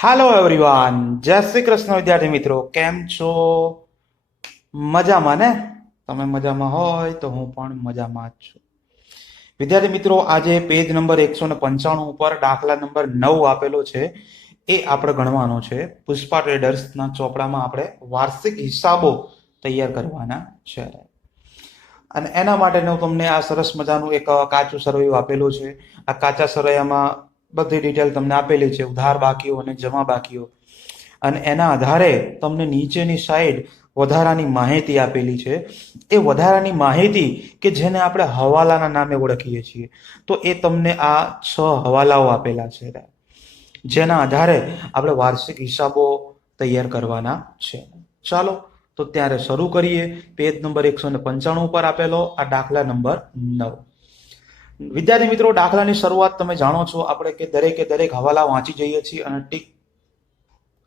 હાલો everyone, જય શ્રી કૃષ્ણ વિદ્યાર્થી મિત્રો. કેમ છો? મજામાં ને? તમે મજામાં હોય તો હું પણ મજામાં જ છું. વિદ્યાર્થી મિત્રો, આજે પેજ નંબર 195 ઉપર દાખલા નંબર 9 આપેલો છે. એ આપણે ગણવાનો છે. પુષ્પા ટ્રેડર્સના ચોપડામાં આપણે વાર્ષિક હિસાબો તૈયાર કરવાના છે. અને એના માટે તમને આ સરસ મજાનું એક કાચું સરવૈયું આપેલું છે. આ કાચા સરવૈયામાં બધી ડિટેલ તમને આપેલી છે, ઉધાર બાકીઓ અને જમા બાકીઓ. અને એના આધારે તમને નીચેની સાઈડ વધારાની માહિતી આપેલી છે. એ વધારાની માહિતી કે જેને આપણે હવાલાના નામે ઓળખીએ છીએ, તો એ તમને આ 6 હવાલાઓ આપેલા છે, જેના આધારે આપણે વાર્ષિક હિસાબો તૈયાર કરવાના છે. ચાલો તો ત્યારે શરૂ કરીએ. પેજ નંબર 195 ઉપર આપેલો આ દાખલા નંબર 9. વિદ્યાર્થી મિત્રો, દાખલાની શરૂઆત તમે જાણો છો આપણે કે દરેક હવાલા વાંચી જઈએ છીએ અને ટીક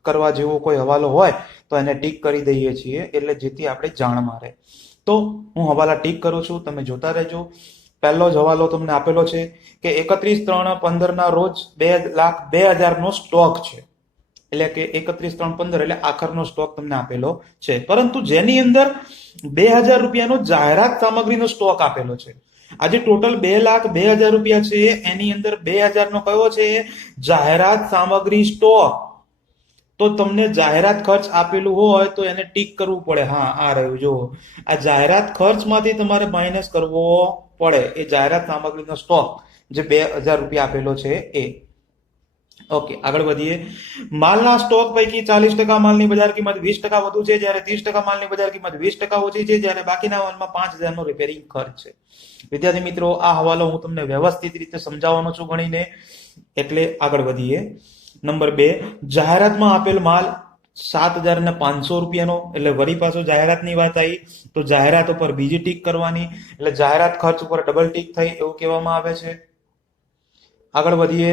કરવા જેવો કોઈ હવાલો હોય તો એને ટીક કરી દઈએ છીએ, એટલે જેથી આપણે જાણમાં રહે. તો હું હવાલા ટીક કરું છું, તમે જોતા રહેજો. પહેલો જ હવાલો તમને આપેલો છે કે 31/3/15 ના રોજ 2,02,000 નો સ્ટોક છે. એટલે કે 31/3/15 એટલે આખરનો સ્ટોક તમને આપેલો છે, પરંતુ જેની અંદર 2,000 રૂપિયાનો જાહેરાત સામગ્રીનો સ્ટોક આપેલો છે. આજે ટોટલ 2,02,000 રૂપિયા છે, એની અંદર 2,000 નો કયો છે? જાહેરાત સામગ્રી સ્ટોક. તો તમને જાહેરાત ખર્ચ આપેલું હોય તો એને ટીક કરવું પડે. હા, આ રહ્યું, જો આ જાહેરાત ખર્ચમાંથી તમારે માઇનસ કરવો પડે. એ જાહેરાત સામગ્રીનો સ્ટોક જે 2,000 રૂપિયા આપેલો છે એ. ઓકે, આગળ વધીએ. માલના સ્ટોક પૈકી 40% માલની બજાર કિંમત 20% વધુ છે, જ્યારે 30% માલની બજાર કિંમત 20% ઓછી છે, જ્યારે બાકીના માલમાં 5,000 નો રિપેરિંગ ખર્ચ છે. વિદ્યાર્થી મિત્રો, આ હવાલો હું તમને વ્યવસ્થિત રીતે સમજાવવાનો છું ગણીને, એટલે આગળ વધીએ. નંબર 2, જાહેરાતમાં આપેલ માલ 7,500 રૂપિયાનો, એટલે વળી પાછો જાહેરાતની વાત આવી તો જાહેરાત ઉપર બીજી ટીક કરવાની, એટલે જાહેરાત ખર્ચ ઉપર ડબલ ટીક થઈ એવું કહેવામાં આવે છે. આગળ વધીએ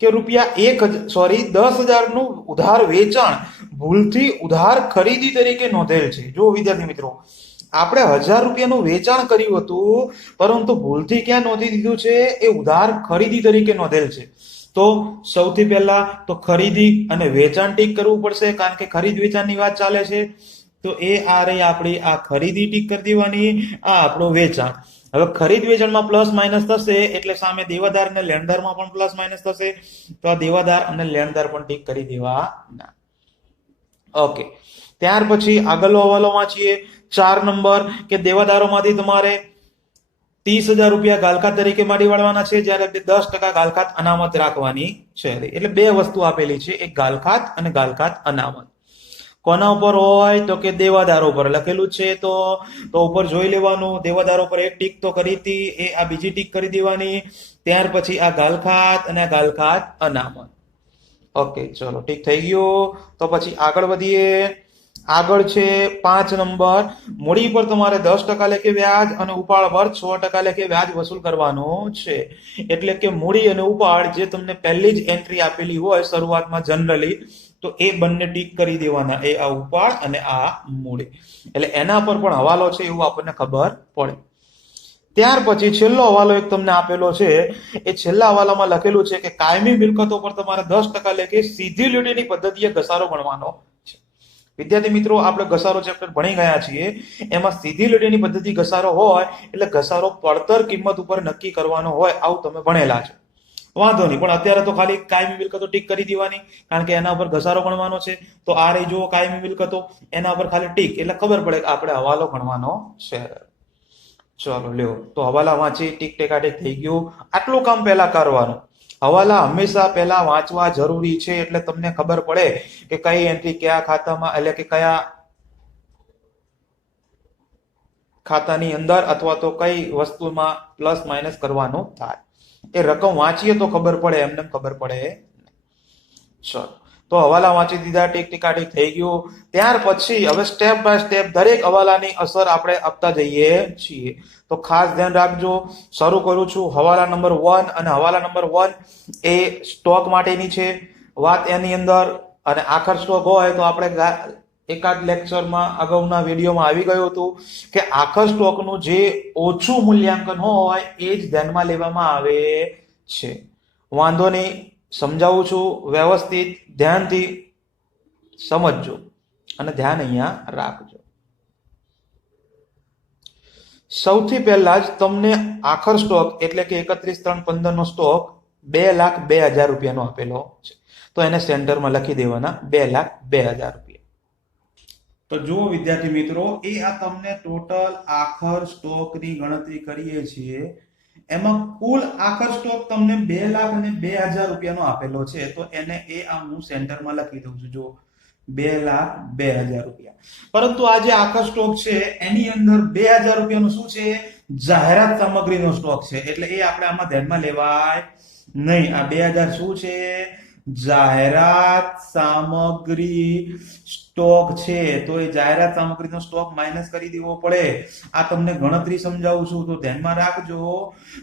કે ₹10,000 નું ઉધાર વેચાણ ભૂલથી ઉધાર ખરીદી તરીકે નોંધેલ છે. જો વિદ્યાર્થી મિત્રો, આપણે 1,000 રૂપિયાનું વેચાણ કર્યું હતું, પરંતુ ભૂલથી ક્યાં નોંધી દીધું છે? એ ઉધાર ખરીદી તરીકે નોંધેલ છે. તો સૌથી પહેલા તો ખરીદી અને વેચાણ ટીક કરવું પડશે, કારણ કે ખરીદ વેચાણની વાત ચાલે છે. તો એ આ રહી આપણી આ ખરીદી ટીક કરી દેવાની, આ આપણું વેચાણ. હવે ખરીદ વેચાણમાં પ્લસ માઇનસ થશે, એટલે સામે દેવાદાર અને લેણદારમાં પણ પ્લસ માઇનસ થશે. તો આ દેવાદાર અને લેણદાર પણ ટીક કરી દેવાના. ઓકે, ત્યાર પછી આગળનો હવાલો વાંચીએ. 4 નંબર કે દેવાદારોમાંથી તમારે 30,000 રૂપિયા ગાલખાત તરીકે માંડી વાળવાના છે, જ્યારે 10% ગાલખાત અનામત રાખવાની છે. એટલે બે વસ્તુ આપેલી છે, એક ગાલખાત અને ગાલખાત અનામત. કોના ઉપર હોય તો કે દેવાદારો ઉપર લખેલું છે. તો ઉપર જોઈ લેવાનું, દેવાદારો પર એક ટીક તો કરી હતી, એ આ બીજી ટીક કરી દેવાની. ત્યાર પછી આ ગાલખાત અને આ ગાલખાત અનામત. ઓકે, ચલો ઠીક થઈ ગયું. તો પછી આગળ વધીએ. આગળ છે 5 નંબર. મૂડી પર તમારે 10% લેખે વ્યાજ અને ઉપાડ પર 6% લેખે વ્યાજ વસૂલ કરવાનું છે. એટલે કે મૂડી અને ઉપાડ જે તમને પહેલી જ એન્ટ્રી આપેલી હોય શરૂઆતમાં જનરલી, તો એ બંને ટીક કરી દેવાના, એ આ ઉપાડ અને આ મૂડી. એટલે એના પર પણ હવાલો છે એવું આપણને ખબર પડે. ત્યાર પછી છેલ્લો હવાલો એક તમને આપેલો છે. એ છેલ્લા હવાલામાં લખેલું છે કે કાયમી મિલકતો પર તમારે 10% લેખે સીધી લીટીની પદ્ધતિએ ઘસારો ગણવાનો છે. વિદ્યાર્થી મિત્રો, આપણે ઘસારો ચેપ્ટર ભણી ગયા છીએ. એમાં સીધી લીટીની પદ્ધતિ ઘસારો હોય એટલે ઘસારો પડતર કિંમત ઉપર નક્કી કરવાનો હોય, આવું તમે ભણેલા છે. વાંધો નહીં, પણ અત્યારે તો ખાલી કાયમી મિલકતો ટીક કરી દેવાની, કારણ કે એના ઉપર ઘસારો ગણવાનો છે. તો આ રહી જુઓ કાયમી મિલકતો, એના ઉપર ખાલી ટીક, એટલે ખબર પડે કે આપણે હવાલો ગણવાનો છે. ચલો લ્યો, તો હવાલા વાંચી, ટીક ટેકાટીક થઈ ગયું. આટલું કામ પહેલા કરવાનું. હવાલા હંમેશા પહેલા વાંચવા જરૂરી છે, એટલે તમને ખબર પડે કે કઈ એન્ટ્રી કયા ખાતામાં, એટલે કે કયા ખાતાની અંદર અથવા તો કઈ વસ્તુમાં પ્લસ માઇનસ કરવાનું થાય. એ રકમ વાંચીએ તો ખબર પડે, એમને ખબર પડે. ચલો, તો હવાલા વાંચી દીધા, ટીક ટીકાટીક થઈ ગયું. ત્યાર પછી હવે સ્ટેપ બાય સ્ટેપ દરેક હવાલાની અસર આપણે આપતા જઈએ છીએ. તો ખાસ ધ્યાન રાખજો. શરૂ કરું છું હવાલા નંબર 1, અને હવાલા નંબર 1 એ સ્ટોક માટેની છે વાત એની અંદર. અને આખર સ્ટોક હોય તો આપણે એકાદ લેક્ચરમાં અગાઉના વિડીયોમાં આવી ગયું હતું કે આખર સ્ટોકનું જે ઓછું મૂલ્યાંકન હોય એ જ ધ્યાનમાં લેવામાં આવે છે. વાંધો નહીં, સમજાવું છું વ્યવસ્થિત ધ્યાનથી સમજજો અને ધ્યાન અહીંયા રાખજો. સૌથી પહેલા જ તમને આખર સ્ટોક એટલે કે 31/3/15 નો સ્ટોક 2,02,000 રૂપિયાનો આપેલો છે. તો એને સેન્ટરમાં લખી દેવાના 2,02,000 રૂપિયા. તો જુઓ વિદ્યાર્થી મિત્રો, એ આ તમને ટોટલ આખર સ્ટોકની ગણતરી કરીએ છીએ એમાં કુલ આખર સ્ટોક તમને 2,02,000 રૂપિયાનો આપેલો છે. તો એને આ હું સેન્ટરમાં લખી દઉં છું. જો 2,02,000 રૂપિયા. પરંતુ આ જે આખર સ્ટોક છે એની અંદર 2,000 રૂપિયાનો શું છે? જાહેરાત સામગ્રીનો સ્ટોક છે. એટલે એ આપણે આમાં ધ્યાનમાં લેવાય નહીં. આ 2,000 શું છે? જાહેરાત સામગ્રી સ્ટોક છે. તો એ જાહેરાત સામગ્રીનો સ્ટોક માઇનસ કરી દેવો પડે. આ તમને ગણતરી સમજાવું છું તો ધ્યાનમાં રાખજો.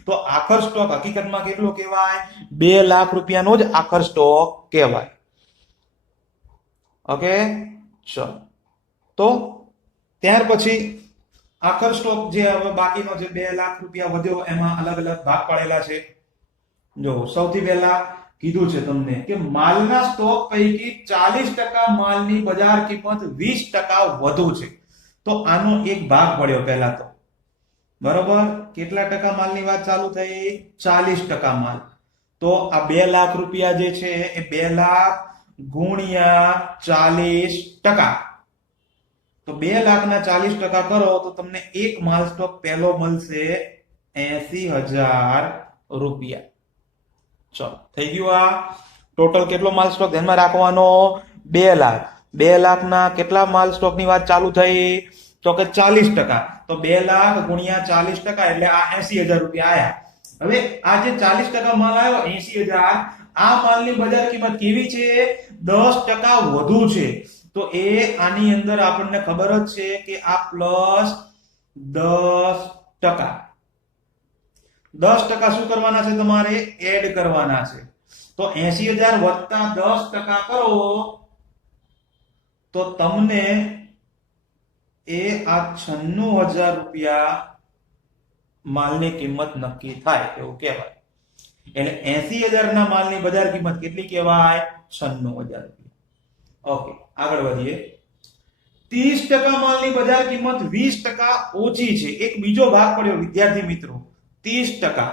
તો આખર સ્ટોક હકીકતમાં કેટલો કહેવાય? 2 લાખ રૂપિયાનો જ આખર સ્ટોક કહેવાય. ઓકે, ચલો. તો ત્યાર પછી આખર સ્ટોક જે હવે બાકીનો જે 2 લાખ રૂપિયા વધ્યો એમાં અલગ અલગ ભાગ પાડેલા છે. જો સૌથી પહેલા કીધું છે તમને કે માલના સ્ટોક પૈકી 40% માલની બજાર કિંમત 20% વધુ છે. તો આનો એક ભાગ પડ્યો પહેલા તો. બરોબર, કેટલા ટકા માલની વાત ચાલુ થઈ? 40% માલ. તો આ 2 લાખ રૂપિયા જે છે એ 2 લાખ ગુણ્યા 40%. તો 2 લાખના 40% કરો તો તમને એક માલ સ્ટોક પહેલો મળશે 80,000 રૂપિયા. ચલો, થઈ ગયું. આ ટોટલ કેટલો માલ સ્ટોક ધ્યાનમાં રાખવાનો? 2 લાખ. 2 લાખના કેટલા માલ સ્ટોકની વાત ચાલુ થઈ? તો કે 40%. તો 2 લાખ ગુણ્યા 40% એટલે આ 80,000 રૂપિયા આયા. હવે આ જે 40% માલ આવ્યો 80,000, આ માલની બજાર કિંમત કેવી છે? 10% વધુ છે. તો એ આની અંદર આપણને ખબર જ છે કે આ પ્લસ 10%. 10% શું કરવાના છે? તમારે એડ કરવાના છે. તો 80,000 વત્તા 10% કરો તો તમને એ આ 96,000 રૂપિયા માલની કિંમત નક્કી થાય એવું કહેવાય. એટલે 80,000 ના માલની બજાર કિંમત કેટલી કહેવાય? 96,000 રૂપિયા. ઓકે, આગળ વધીએ. 30% માલની બજાર કિંમત 20% ઓછી છે. એક બીજો ભાગ પડ્યો વિદ્યાર્થી મિત્રો, 30%.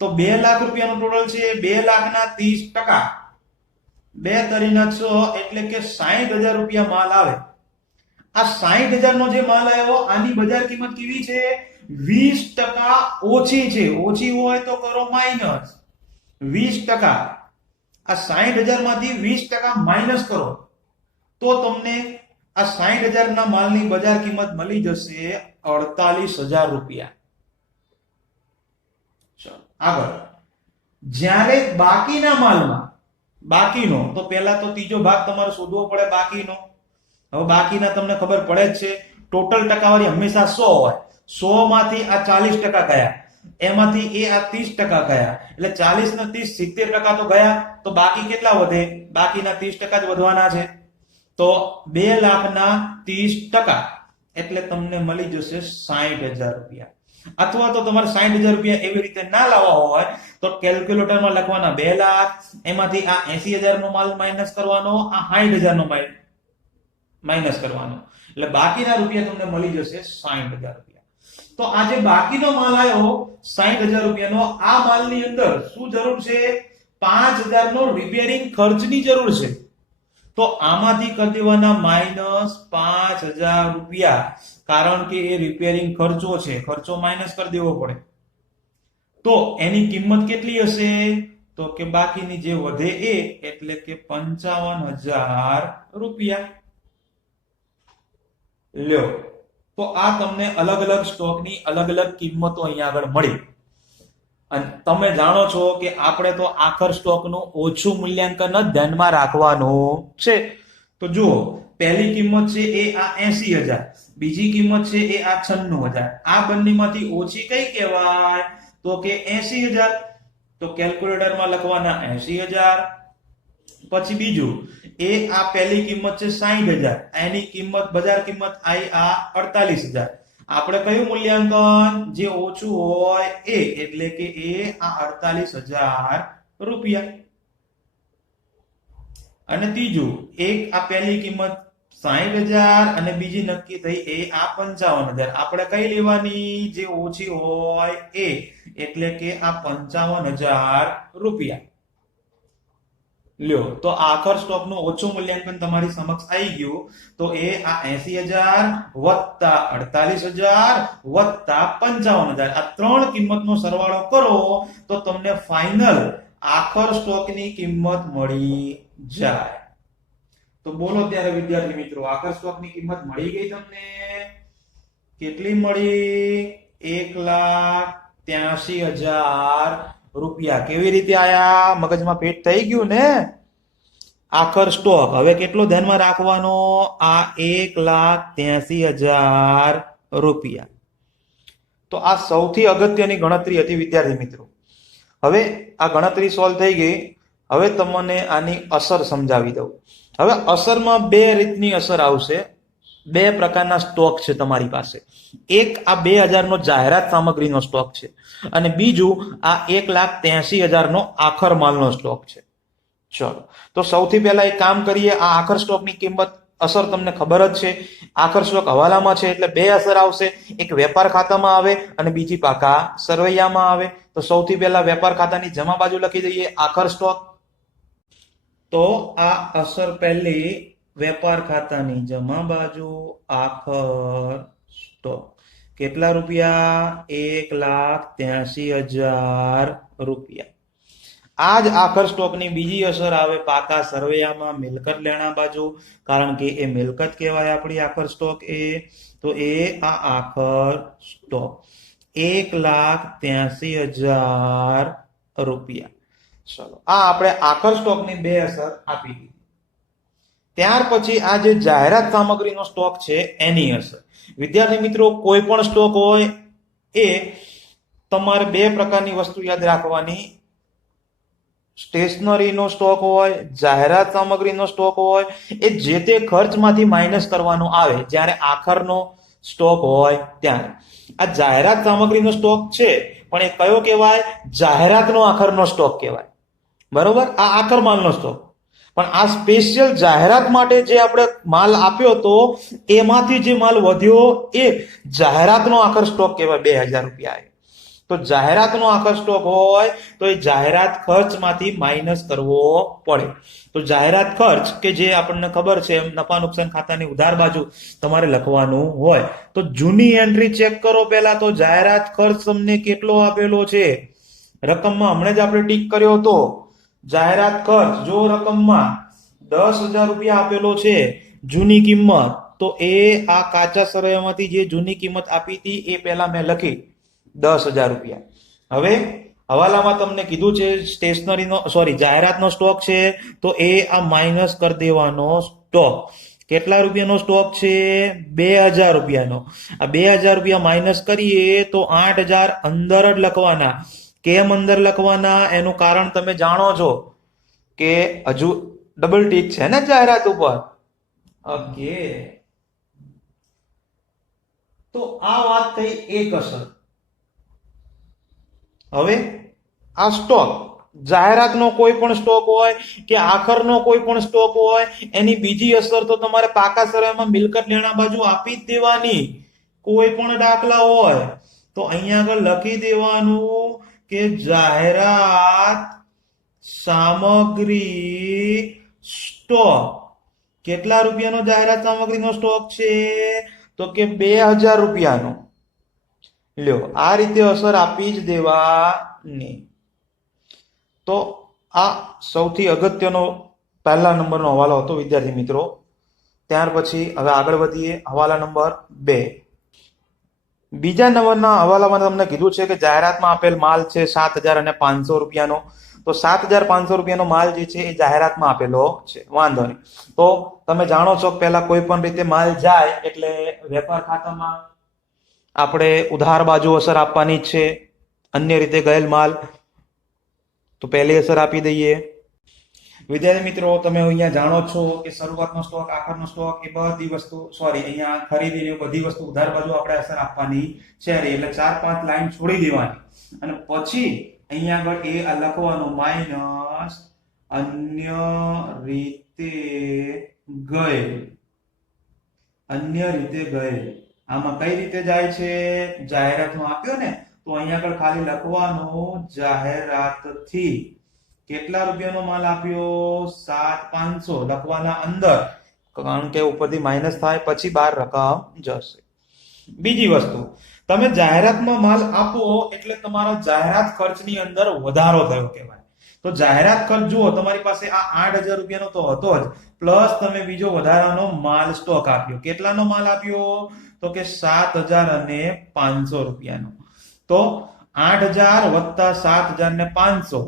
તો 2 લાખ રૂપિયાનું ટોટલ છે. 2 લાખના 30%, 2 તરીના 6 એટલે કે 60,000 રૂપિયા માલ આવે. આ 60,000 નો જે માલ આવ્યો આની બજાર કિંમત કેવી છે? 20% ઓછી છે. ઓછી હોય તો કરો માઇનસ 20%. આ 60,000 માંથી 20% માઇનસ કરો તો તમને આ 60,000 ના માલની બજાર કિંમત મળી જશે 48,000 રૂપિયા. ચલો આગળ. જ્યારે બાકીના માલમાં, બાકીનો તો પહેલા તો ત્રીજો ભાગ તમારે શોધવો પડે બાકીનો. હવે બાકીના તમને ખબર પડે જ છે, ટોટલ ટકાવારી હંમેશા 100 હોય. 100 માંથી આ 40% ગયા, એમાંથી એ આ 30% ગયા, એટલે 40 ને 30 70% તો ગયા. તો બાકી કેટલા વધે? બાકીના 30% જ વધવાના છે. તો 2 લાખના 30% એટલે તમને મળી જશે 60,000 રૂપિયા. અથવા તો તમારે 60,000 રૂપિયા એવી રીતે ના લાવવા હોય તો કેલ્ક્યુલેટરમાં લખવાના 2 લાખ, એમાંથી આ 80,000 નો માલ માઇનસ કરવાનો, આ 60,000 નો માઇનસ કરવાનો, એટલે બાકીના રૂપિયા તમને મળી જશે 60,000 રૂપિયા. તો આ જે બાકીનો માલ આવ્યો 60,000 રૂપિયાનો, આ માલની અંદર શું જરૂર છે? 5,000 નો રિપેરિંગ ખર્ચની જરૂર છે. તો આમાંથી કરી દેવાના માઇનસ 5,000 રૂપિયા, કારણ કે એ રિપેરિંગ ખર્ચો છે. ખર્ચો માઇનસ કરી દેવો પડે. તો એની કિંમત કેટલી હશે? તો કે બાકીની જે વધે એ, એટલે કે 55,000 રૂપિયા. લ્યો, તો આ તમને અલગ અલગ સ્ટોકની અલગ અલગ કિંમતો અહીંયા આગળ મળી. અને તમે જાણો છો કે આપણે તો આખર સ્ટોકનું ઓછું મૂલ્યાંકન જ ધ્યાનમાં રાખવાનું છે. તો જુઓ, પહેલી કિંમત છે એ આ 80,000, બીજી કિંમત છે એ આ 96,000. આ બંનેમાંથી ઓછી કઈ કહેવાય? તો કે 80,000. તો કેલ્ક્યુલેટરમાં લખવાના 80,000. પછી બીજું એ આ પહેલી કિંમત છે 60,000, એની કિંમત બજાર કિંમત આવી આ 48,000. આપણે કયું મૂલ્યાંકન? જે ઓછું હોય એ, એટલે કે એ આ 48,000 રૂપિયા. અને ત્રીજું, એક આ પહેલી કિંમત 60,000 અને બીજી નક્કી થઈ એ આ 55,000. આપણે કઈ લેવાની? જે ઓછી હોય એ, એટલે કે આ 55,000 રૂપિયા. લ્યો, તો આખર સ્ટોક નું ઓછું મૂલ્યાંકન તમારી સમક્ષ આવી ગયું. તો એ આ 80,000 વત્તા 48,000 વત્તા 55,000, આ ત્રણ કિંમતનો સરવાળો કરો તો તમને ફાઇનલ આખર સ્ટોકની કિંમત મળી જાય. તો બોલો ત્યારે વિદ્યાર્થી મિત્રો, આખર સ્ટોકની કિંમત મળી ગઈ તમને? કેટલી મળી? 1,83,000 રૂપિયા. કેવી રીતે આયા? મગજમાં ફિટ થઈ ગયું ને? આખર સ્ટોક હવે કેટલો ધ્યાનમાં રાખવાનો? આ 1,83,000 રૂપિયા. તો આ સૌથી અગત્યની ગણતરી હતી વિદ્યાર્થી મિત્રો. હવે આ ગણતરી સોલ્વ થઈ ગઈ. હવે તમને આની અસર સમજાવી દઉં. હવે અસરમાં બે રીતની અસર આવશે. બે પ્રકારના સ્ટોક છે તમારી પાસે. એક આ 2,000 નો જાહેરાત સામગ્રીનો સ્ટોક છે અને બીજું આ 1,83,000 નો આખર માલનો સ્ટોક છે. ચલો, તો સૌથી પહેલા એક કામ કરીએ. આ આખર સ્ટોકની કિંમત અસર તમને ખબર જ છે. આખર સ્ટોક હવાલામાં છે એટલે બે અસર આવશે. એક વેપાર ખાતામાં આવે અને બીજી પાકા સરવૈયામાં આવે. તો સૌથી પહેલા વેપાર ખાતાની જમા બાજુ લખી દઈએ આખર સ્ટોક. તો આ અસર પહેલી વેપાર ખાતાની જમા બાજુ આખર સ્ટોક. કેટલા રૂપિયા? 1,83,000 રૂપિયા. આ જ આખર સ્ટોકની બીજી અસર આવે પાકા સરવૈયામાં મિલકત લેણા બાજુ, કારણ કે એ મિલકત કહેવાય આપણી આખર સ્ટોક એ. તો એ આ આખર સ્ટોક 1,83,000 રૂપિયા. ચલો, આ આપણે આખર સ્ટોકની બે અસર આપી દીધી. ત્યાર પછી આ જે જાહેરાત સામગ્રીનો સ્ટોક છે એની અસર. વિદ્યાર્થી મિત્રો, કોઈ પણ સ્ટોક હોય એ તમારે બે પ્રકારની વસ્તુ યાદ રાખવાની. સ્ટેશનરીનો સ્ટોક હોય, જાહેરાત સામગ્રીનો સ્ટોક હોય, એ જે તે ખર્ચમાંથી માઇનસ કરવાનો આવે જ્યારે આખરનો સ્ટોક હોય ત્યારે. આ જાહેરાત સામગ્રીનો સ્ટોક છે પણ એ કયો કહેવાય? જાહેરાતનો આખરનો સ્ટોક કહેવાય. બરોબર? આ આખર માલનો સ્ટોક. પણ આ સ્પેશિયલ જાહેરાત માટે જે આપણે માલ આપ્યો તો એમાંથી જે માલ વધ્યો એ જાહેરાતનો આખર સ્ટોક કહેવાય. 2,000 રૂપિયા. તો જાહેરાતનો આખર સ્ટોક હોય તો એ જાહેરાત ખર્ચમાંથી માઇનસ કરવો પડે. તો જાહેરાત ખર્ચ કે જે આપણને ખબર છે નફા નુકસાન ખાતાની ઉધાર બાજુ તમારે લખવાનું હોય. તો જૂની એન્ટ્રી ચેક કરો પહેલા. તો જાહેરાત ખર્ચ તમને કેટલો આપેલો છે? રકમમાં હમણાં જ આપણે ટીક કર્યો હતો. જાહેરાત ખર્ચ જો રકમમાં 10,000 રૂપિયા આપેલો છે જૂની કિંમત, તો એ આ કાચા સરવૈયામાંથી જે જૂની કિંમત આપી હતી એ પહેલા મેં લખી 10,000 રૂપિયા. હવે હવાલામાં તમને કીધું છે સ્ટેશનરીનો જાહેરાતનો સ્ટોક છે તો એ આ માઇનસ કરી દેવાનો સ્ટોક. કેટલા રૂપિયાનો સ્ટોક છે? 2,000 રૂપિયાનો. આ 2,000 રૂપિયા માઇનસ કરીએ તો 8,000 અંદર જ લખવાના. કેમ અંદર લખવાના? એનું કારણ તમે જાણો છો કે હજુ ડબલ ટીક છે ને જાહેરાત ઉપર. ઓકે, તો આ વાત થઈ એક અસર. હવે આ સ્ટોક જાહેરાતનો કોઈ પણ સ્ટોક હોય કે આખરનો કોઈ પણ સ્ટોક હોય એની બીજી અસર તો તમારે પાકા સરવૈયામાં મિલકત લેણા બાજુ આપી જ દેવાની. કોઈ પણ દાખલા હોય તો અહીંયા આગળ લખી દેવાનું કે જાહેરાત સામગ્રી સ્ટોક. કેટલા રૂપિયાનો જાહેરાત સામગ્રીનો સ્ટોક છે? તો કે 2,000 રૂપિયાનો. લ્યો, આ રીતે અસર આપી જ દેવાની. તો આ સૌથી અગત્યનો પહેલા નંબરનો હવાલો હતો વિદ્યાર્થી મિત્રો. ત્યાર પછી હવે આગળ વધીએ. હવાલા નંબર 2. બીજા નંબરના હવાલામાં તમને કીધું છે કે જાહેરાતમાં આપેલ માલ છે 7,500 રૂપિયાનો. તો 7,500 રૂપિયાનો માલ જે છે એ જાહેરાતમાં આપેલો છે. વાંધો નહીં. તો તમે જાણો છો કે પહેલા કોઈ પણ રીતે માલ જાય એટલે વેપાર ખાતામાં આપણે ઉધાર બાજુ અસર આપવાની જ છે. અન્ય રીતે ગયેલ માલ તો પહેલી અસર આપી દઈએ. વિદ્યાર્થી મિત્રો, તમે અહીંયા જાણો છો કે શરૂઆતનો સ્ટોક, આખરનો સ્ટોક, એ બધી વસ્તુ અહીંયા ખરીદીને બધી વસ્તુ ઉધાર બાજુ આપણે અસર આપવાની છે. એટલે 4-5 લાઈન છોડી દેવાની અને પછી અહીંયા આગળ એ આ લખવાનું માઇનસ અન્ય રીતે ગયેલ. અન્ય રીતે ગયેલ આમાં કઈ રીતે જાય છે? જાહેરાતમાં આપ્યો ને, તો અહીંયા આગળ ખાલી લખવાનું જાહેરાતથી. કેટલા રૂપિયાનો માલ આપ્યો? 7,500 લખવાના અંદર, કારણ કે ઉપરથી માઇનસ થાય પછી 12 રકમ જશે. બીજી વસ્તુ, તમે જાહેરાતમાં માલ આપો એટલે તમારા જાહેરાત ખર્ચની અંદર વધારો થયો કહેવાય. તો જાહેરાત ખર્ચ જુઓ, તમારી પાસે આ 8,000 રૂપિયાનો તો હતો જ, પ્લસ તમે બીજો વધારાનો માલ સ્ટોક આપ્યો. કેટલાનો માલ આપ્યો? તો કે 7,500 રૂપિયાનો. તો 8,000 વત્તા 7,500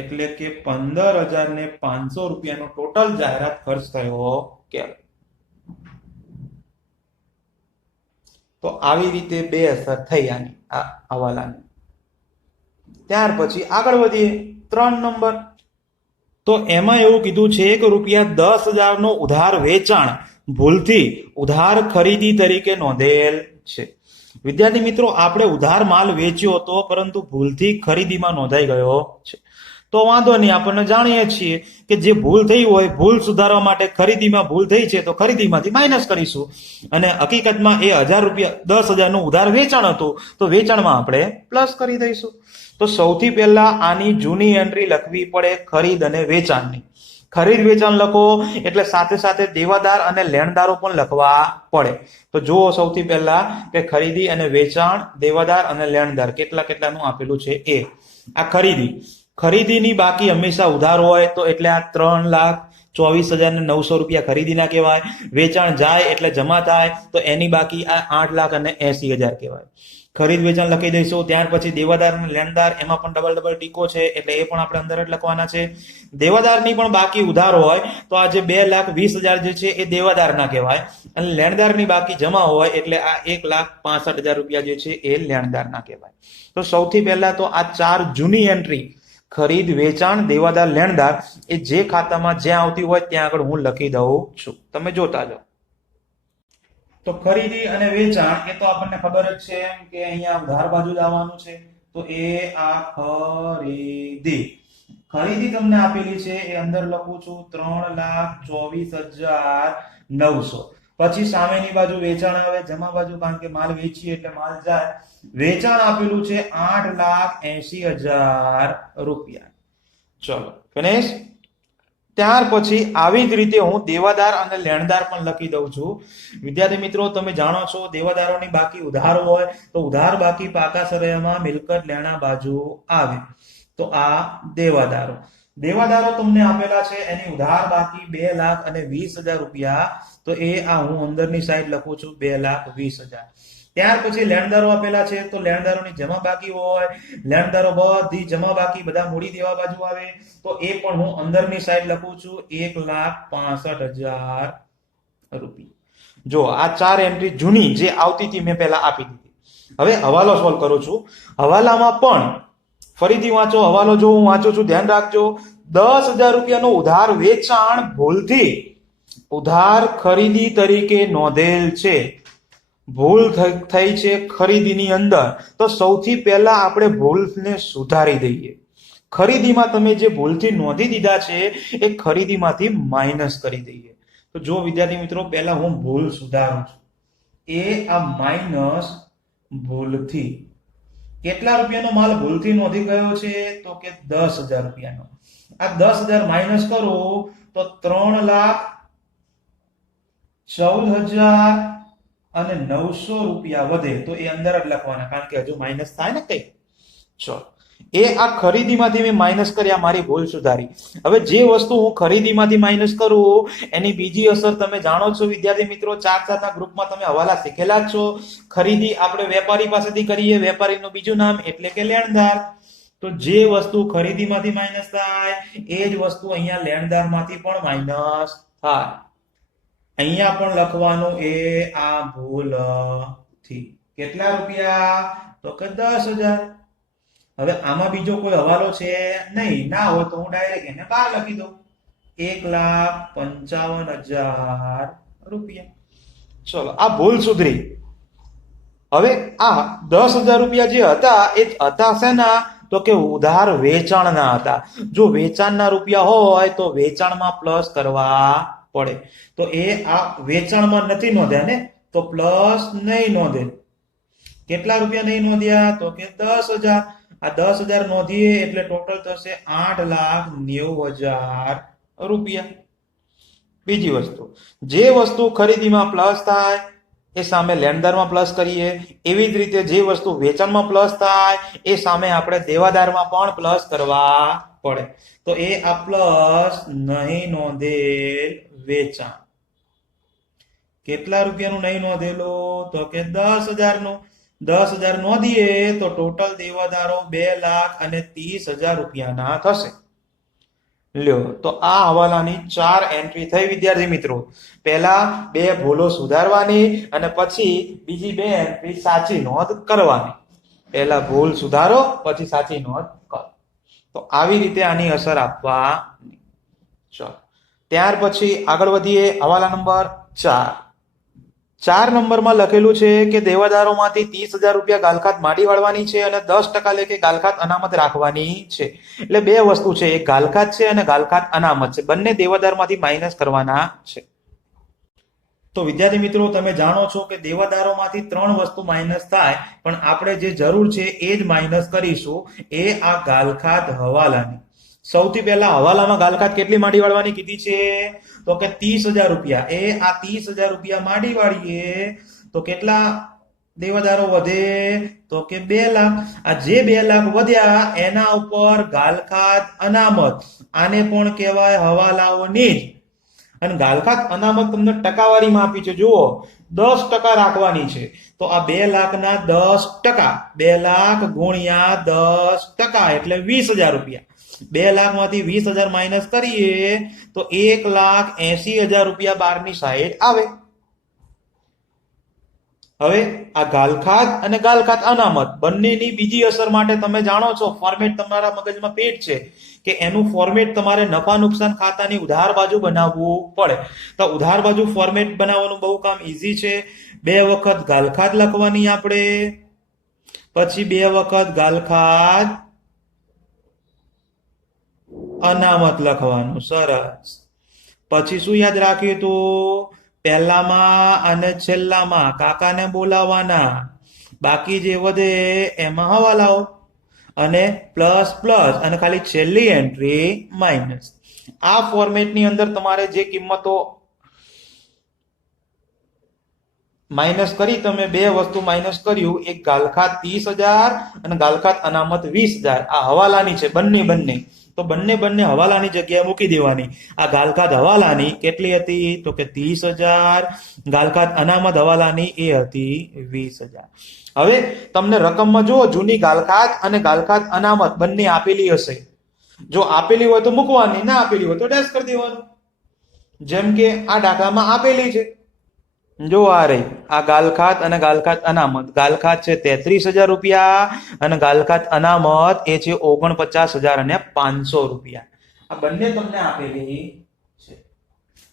એટલે કે 15,500 રૂપિયાનો ટોટલ જાહેરાત ખર્ચ થયો કહેવાય. તો આવી રીતે બે અસર થઈ આની આ હવાલાની. ત્યાર પછી આગળ વધીએ 3 નંબર. તો એમાં એવું કીધું છે કે ₹10,000 નો ઉધાર વેચાણ ભૂલથી ઉધાર ખરીદી તરીકે નોંધેલ છે. વિદ્યાર્થી મિત્રો, આપણે ઉધાર માલ વેચ્યો હતો પરંતુ ભૂલથી ખરીદીમાં નોંધાઈ ગયો છે. તો વાંધો નહીં, આપણને જાણીએ છીએ કે જે ભૂલ થઈ હોય, ભૂલ સુધારવા માટે ખરીદીમાં ભૂલ થઈ છે તો ખરીદીમાંથી માઇનસ કરીશું. અને હકીકતમાં એ 10,000 નું ઉધાર વેચાણ હતું, તો વેચાણમાં આપણે પ્લસ કરી દઈશું. તો સૌથી પહેલા આની જૂની એન્ટ્રી લખવી પડે, ખરીદ અને વેચાણની. ખરીદ વેચાણ લખો એટલે સાથે સાથે દેવાદાર અને લેણદારો પણ લખવા પડે. તો જુઓ સૌથી પહેલા કે ખરીદી અને વેચાણ, દેવાદાર અને લેણદાર કેટલાનું આપેલું છે એ. આ ખરીદીની બાકી હંમેશા ઉધાર હોય, તો એટલે આ 3,24,900 રૂપિયા ખરીદીના કહેવાય. વેચાણ જાય એટલે જમા થાય, તો એની બાકી આ 8,80,000 કહેવાય. ખરીદ વેચાણ લખી દઈશું. ત્યાર પછી દેવાદાર અને લેણદાર, એમાં પણ ડબલ ટીકો છે એટલે એ પણ આપણે અંદર જ લખવાના છે. દેવાદારની પણ બાકી ઉધાર હોય તો આ જે 2,20,000 જે છે એ દેવાદારના કહેવાય, અને લેણદારની બાકી જમા હોય એટલે આ 1,65,000 રૂપિયા જે છે એ લેણદારના કહેવાય. તો સૌથી પહેલા તો આ 4 જૂની એન્ટ્રી, ખરીદ વેચાણ દેવાદાર લેણદાર, એ જે ખાતામાં જ્યાં આવતી હોય ત્યાં આગળ હું લખી દઉં છું. તમે જોતા જાઓ. તો ખરીદી અને વેચાણ એ તો આપણને ખબર જ છે કે અહીંયા ઉધાર બાજુ જ આવવાનું છે. તો એ આ ખરીદી તમને આપેલી છે એ અંદર લખું છું 3,24,900. પછી સામેની બાજુ વેચાણ આવે, જમા બાજુ, કારણ કે માલ વેચીએ એટલે માલ જાય. વેચાણ આપેલું છે 8,80,000 રૂપિયા. ચલો ફિનિશ. ત્યાર પછી આવી જ રીતે હું દેવાદાર અને લેણદાર પણ લખી દઉં છું. વિદ્યાર્થી મિત્રો, તમે જાણો છો દેવાદારોની બાકી ઉધાર હોય તો ઉધાર બાકી પાકા સરયામાં મિલકત લેણા બાજુ આવે. તો આ દેવાદારો તમને આપેલા છે, એની ઉધાર બાકી 2,20,000 રૂપિયા. તો એ આ હું અંદરની સાઈડ લખું છું 2,20,000. ત્યાર પછી લેણદારો આપેલા છે, તો લેણદારોની જમા બાકી હોય, લેણદારો બધી જમા બાકી બધા મૂડી દેવા બાજુ આવે, તો એ પણ હું અંદરની સાઈડ લખું છું 1,65,000 રૂપિયા. જો આ 4 એન્ટ્રી જૂની જે આવતી હતી મેં પહેલા આપી દીધી. હવે હવાલો સોલ્વ કરું છું. હવાલામાં પણ ફરીથી વાંચો, હવાલો જો હું વાંચું છું ધ્યાન રાખજો. 10,000 રૂપિયાનો ઉધાર વેચાણ ભૂલથી ઉધાર ખરીદી તરીકે નોંધેલ છે. ભૂલ થઈ છે ખરીદીની અંદર, તો સૌથી પહેલા આપણે ભૂલને સુધારી દઈએ. ખરીદીમાં તમે જે ભૂલથી નોંધી દીધા છે એ ખરીદીમાંથી માઇનસ કરી દઈએ. તો જો વિદ્યાર્થી મિત્રો, પહેલા હું ભૂલ સુધારું છું. એ આ માઇનસ ભૂલથી. કેટલા રૂપિયાનો માલ ભૂલથી નોંધી ગયો છે? તો કે 10,000 રૂપિયાનો. આ 10,000 માઇનસ કરો તો 3,14,900 રૂપિયા વધે. તો એ અંદર જ લખવાના, કારણ કે હજુ માઇનસ થાય ને કઈ. ચલો, એ આ ખરીદીમાંથી મેં માઇનસ કર્યા, મારી ભૂલ સુધારી. હવે જે વસ્તુ હું ખરીદીમાંથી માઇનસ કરું એની બીજી અસર તમે જાણો છો વિદ્યાર્થી મિત્રો. 4-7 ગ્રુપમાં તમે હવાલા શીખેલા જ છો. ખરીદી આપણે વેપારી પાસેથી કરીએ, વેપારીનું બીજું નામ એટલે કે લેણદાર. તો જે વસ્તુ ખરીદીમાંથી માઇનસ થાય એ જ વસ્તુ અહીંયા લેણદારમાંથી પણ માઇનસ થાય. અહીંયા પણ લખવાનું એ આ ભૂલથી. કેટલા રૂપિયા? તો કે 10,000. હવે આમાં બીજો કોઈ હવાલો છે નહીં, ના હોય તો હું ડાયરેક્ટ એને બહાર લખી દઉં, 1,55,000 રૂપિયા. ચલો, આ ભૂલ સુધરી. હવે આ 10,000 રૂપિયા જે હતા એ હતા શેના? તો કે ઉધાર વેચાણના હતા. જો વેચાણના રૂપિયા હોય તો વેચાણમાં પ્લસ કરવા પડે. તો એ આ વેચાણમાં નથી નોંધ્યા ને, તો પ્લસ નહીં નોંધે. કેટલા રૂપિયા નહીં નોંધ્યા? તો કે 10,000. આ 10,000 નોંધીએ એટલે ટોટલ થશે 8,90,000 રૂપિયા. બીજી વસ્તુ, જે વસ્તુ ખરીદીમાં પ્લસ થાય એ સામે લેણદારમાં પ્લસ કરીએ. એવી જ રીતે જે વસ્તુ વેચાણમાં પ્લસ થાય એ સામે આપણે દેવાદારમાં પણ પ્લસ કરવા પડે. તો એ આ પ્લસ નહીં નોંધેલ વેચાણ. કેટલા રૂપિયાનું નહીં નોંધેલું? તો કે 10,000 નું. 10,000 નોંધીએ તો ટોટલ દેવાદારો 2,30,000 રૂપિયાના થશે. લ્યો, તો આ હવાલાની 4 એન્ટ્રી થઈ વિદ્યાર્થી મિત્રો. પહેલા 2 ભૂલો સુધારવાની અને પછી બીજી 2 એન્ટ્રી સાચી નોંધ કરવાની. પહેલા ભૂલ સુધારો, પછી સાચી નોંધ કરો. તો આવી રીતે આની અસર આપવાની. ચલો, ત્યાર પછી આગળ વધીએ. હવાલા નંબર 4. 4 નંબરમાં લખેલું છે કે દેવાદારોમાંથી 30,000 રૂપિયા ગાલખાત માટી વાળવાની છે અને 10% લેખે ગાલખાત અનામત રાખવાની છે. એટલે 2 વસ્તુ છે, એક ગાલખાત છે અને ગાલખાત અનામત છે. બંને દેવાદારમાંથી માઇનસ કરવાના છે. તો વિદ્યાર્થી મિત્રો, તમે જાણો છો કે દેવાદારોમાંથી 3 વસ્તુ માઇનસ થાય, પણ આપણે જે જરૂર છે એ જ માઇનસ કરીશું, એ આ ગાલખાત હવાલાની. સૌથી પહેલા હવાલામાં ગાલખાત કેટલી માટી વાળવાની કીધી છે? તો કે 30,000 રૂપિયા. એ આ 30,000 રૂપિયા માટી વાળીએ તો કેટલા દેવાદારો વધે? તો કે 2 લાખ. આ જે 2 લાખ વધ્યા એના ઉપર ગાલખાત અનામત, આને પણ કહેવાય હવાલાઓની જ. અને ગાલખાત અનામત તમને ટકાવારીમાં આપી છે. જુઓ, 10% રાખવાની છે. તો આ 2 લાખના 10%, 2 લાખ ગુણ્યા 10% એટલે 20,000 રૂપિયા. 2 લાખમાંથી 20,000 માઇનસ કરીએ તો 1,80,000 રૂપિયા બારની સાઈડ આવે. હવે આ ગાલખાત અને ગાલખાત અનામત બંનેની બીજી અસર માટે તમે જાણો છો, ફોર્મેટ તમારા મગજમાં પેટ છે કે એનું ફોર્મેટ તમારે નફા નુકસાન ખાતાની ઉધાર બાજુ બનાવવું પડે. તો ઉધાર બાજુ ફોર્મેટ બનાવવાનું બહુ કામ ઈઝી છે. 2 વખત ગાલખાત લખવાની આપણે, પછી 2 વખત ગાલખાત અનામત લખવાનું. સરસ. પછી શું યાદ રાખ્યું તું? પહેલામાં અને છેલ્લામાં કાકાને બોલાવવાના, બાકી જે વધે એમાં હવાલાઓ, અને પ્લસ પ્લસ, અને ખાલી છેલ્લી એન્ટ્રી માઇનસ. આ ફોર્મેટની અંદર તમારે જે કિંમતો માઇનસ કરી, તમે 2 વસ્તુ માઇનસ કર્યું, એક ગાલખાત 30,000 અને ગાલખાત અનામત 20,000. આ હવાલાની છે બંને. તો બંને હવાલાની જગ્યાએ મૂકી દેવાની. આ ગાલખાત હવાલાની કેટલી હતી? તો કે 30,000. ગાલખાત અનામત હવાલાની એ હતી 20,000. હવે તમને રકમમાં જુઓ, જૂની ગાલખાત અને ગાલખાત અનામત બંને આપેલી હશે. જો આપેલી હોય તો મૂકવાની, ના આપેલી હોય તો ડેશ કરી દેવાનું. જેમ કે આ દાખલામાં આપેલી છે. જો આ રહી આ ગાલખાત અને ગાલખાત અનામત. ગાલખાત છે 33,000 રૂપિયા અને ગાલખાત અનામત એ છે 49,500 રૂપિયા. આ બંને તમને આપેલી છે.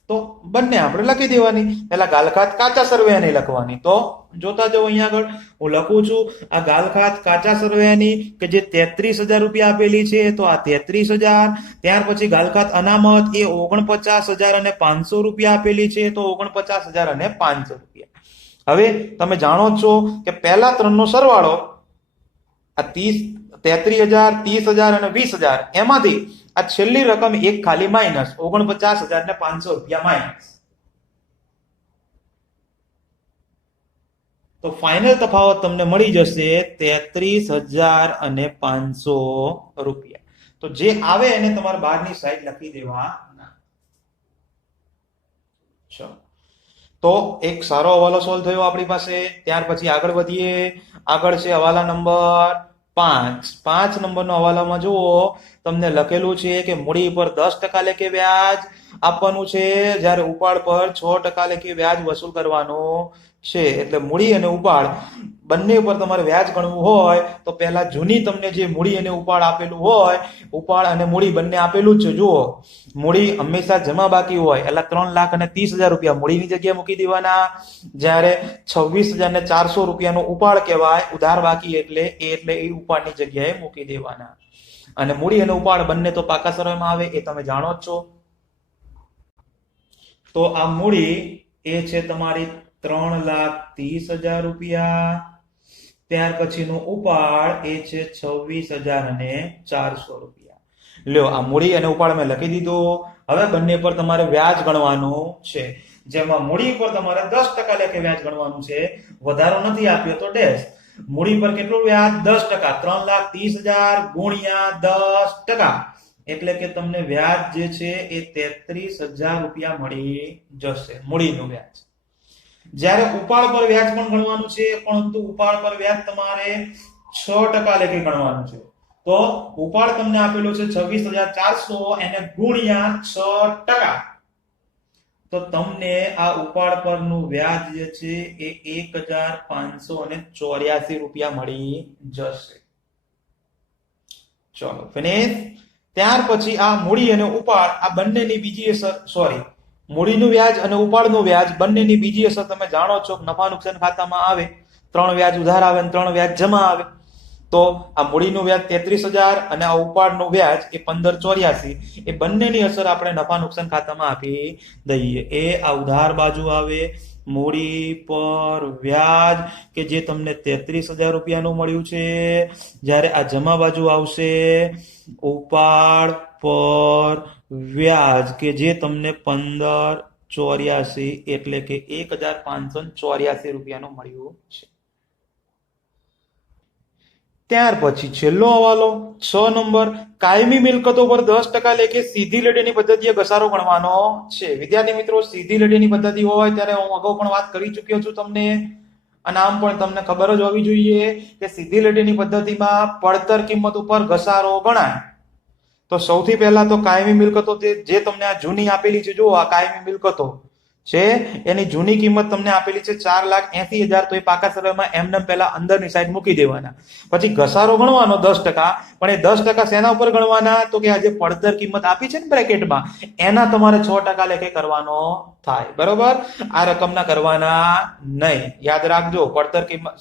તો બંને આપણે લખી દેવાની. પહેલા ગાલખાત કાચા સરવૈયાની લખવાની. તો જોતા જાઓ, અહીંયા આગળ હું લખું છું આ ગાલખાત કાચા સરવૈયાની કે જે 33,000 રૂપિયા આપેલી છે, તો આ 33,000. ત્યાર પછી ગાલખાત અનામત એ 49,500 રૂપિયા આપેલી છે, તો 49,500 રૂપિયા. હવે તમે જાણો છો કે પહેલા 3નો સરવાળો આ 33,000, 30,000 અને 20,000, એમાંથી આ છેલ્લી રકમ એક ખાલી માઇનસ 49,500 રૂપિયા માઇનસ. તો ફાઇનલ તફાવત તમને મળી જશે 33,500 રૂપિયા. તો જે આવે એને તમારે બહારની સાઈડ લખી દેવાના. ચલો, તો એક સારો હવાલો સોલ્વ થયો આપણી પાસે. ત્યાર પછી આગળ વધીએ. આગળ છે હવાલા નંબર 5. 5 નંબરનો હવાલામાં જુઓ, તમને લખેલું છે કે મૂડી પર 10% લેખે વ્યાજ આપવાનું છે, જ્યારે ઉપાડ પર 6% લેખે વ્યાજ વસૂલ કરવાનું છે. એટલે મૂડી અને ઉપાડ બંને ઉપર તમારે વ્યાજ ગણવું હોય તો પહેલા જૂની તમને જે મૂડી અને ઉપાડ આપેલું હોય, ઉપાડ અને મૂડી બંને આપેલું જ છે. જુઓ, મૂડી હંમેશા જમા બાકી હોય એટલે 3,30,000 રૂપિયા મૂડીની જગ્યાએ મૂકી દેવાના, જ્યારે 26,400 રૂપિયાનો ઉપાડ કહેવાય ઉધાર બાકી એટલે એ ઉપાડની જગ્યાએ મૂકી દેવાના. અને મૂડી અને ઉપાડ બંને તો પાકા સરવાળામાં આવે એ તમે જાણો જ છો. તો આ મૂડી એ છે તમારી 3,30,000 રૂપિયા, ત્યાર પછીનો ઉપાડ એ છે 26,400 રૂપિયા. લ્યો, આ મૂડી અને ઉપાડ મેં લખી દીધું. હવે બંને પર તમારે વ્યાજ ગણવાનું છે, જેમાં મૂડી પર તમારે 10% લેખે વ્યાજ ગણવાનું છે. વધારો નથી આપ્યો તો ડેશ. મૂડી પર કેટલું વ્યાજ? 10%. 3,30,000 ગુણ્યા 10%, એટલે કે તમને વ્યાજ જે છે એ 33,000 રૂપિયા મળી જશે, મૂડીનું વ્યાજ. જ્યારે ઉપાડ પર વ્યાજ પણ ગણવાનું છે, પરંતુ ઉપાડ પર વ્યાજ તમારે 6% લેખે ગણવાનું છે. તો ઉપાડ તમને આપેલું છે 26,400, એને ગુણ્યા 6%, તો તમને આ ઉપાડ પરનું વ્યાજ જે છે એ 1,584 રૂપિયા મળી જશે. ચલો ફિનિશ. ત્યાર પછી આ મૂડી અને ઉપાડ આ બંનેની બીજી અસર, મૂડીનું વ્યાજ અને ઉપાડનું વ્યાજ બંનેની બીજી અસર તમે જાણો છો, નફા નુકસાન ખાતામાં આવે. 3 વ્યાજ ઉધાર આવે અને 3 વ્યાજ જમા આવે. તો આ મૂડીનું વ્યાજ 33,000 અને આ ઉપાડનું વ્યાજ એ 1,584, એ બંનેની અસર આપણે નફા નુકસાન ખાતામાં આપી દઈએ. એ આ ઉધાર બાજુ આવે, મૂડી પર વ્યાજ કે જે તમને 33,000 રૂપિયાનું મળ્યું છે, જ્યારે આ જમા બાજુ આવશે ઉપાડ પર વ્યાજ કે જે તમને 1,584 એટલે કે 1,584 રૂપિયાનું મળ્યું છે. ત્યાર પછી છેલ્લો હવાલો 6 નંબર, કાયમી મિલકતો પર 10% લેખે સીધી લીટીની પદ્ધતિએ ઘસારો ગણવાનો છે. વિદ્યાર્થી મિત્રો, સીધી લીટીની પદ્ધતિ હોય ત્યારે હું અગાઉ પણ વાત કરી ચૂક્યો છું તમને, અને આમ પણ તમને ખબર જ હોવી જોઈએ કે સીધી લીટીની પદ્ધતિમાં પડતર કિંમત ઉપર ઘસારો ગણાય. તો સૌથી પહેલા તો કાયમી મિલકતો જે તમને આ જૂની આપેલી છે, જો આ કાયમી મિલકતો છે એની જૂની કિંમત તમને આપેલી છે 4,80,000, તો એ પાકા સરવાળામાં એમને પહેલા અંદરની સાઈડ મૂકી દેવાના. પછી ઘસારો ગણવાનો 10%, પણ એ 10% શેના ઉપર ગણવાના? તો કે આ જે પડતર કિંમત આપી છે ને બ્રેકેટમાં, એના તમારે 6% લેખે કરવાનો થાય. બરોબર? આ રકમના કરવાના નહીં. યાદ રાખજો, પડતર કિંમત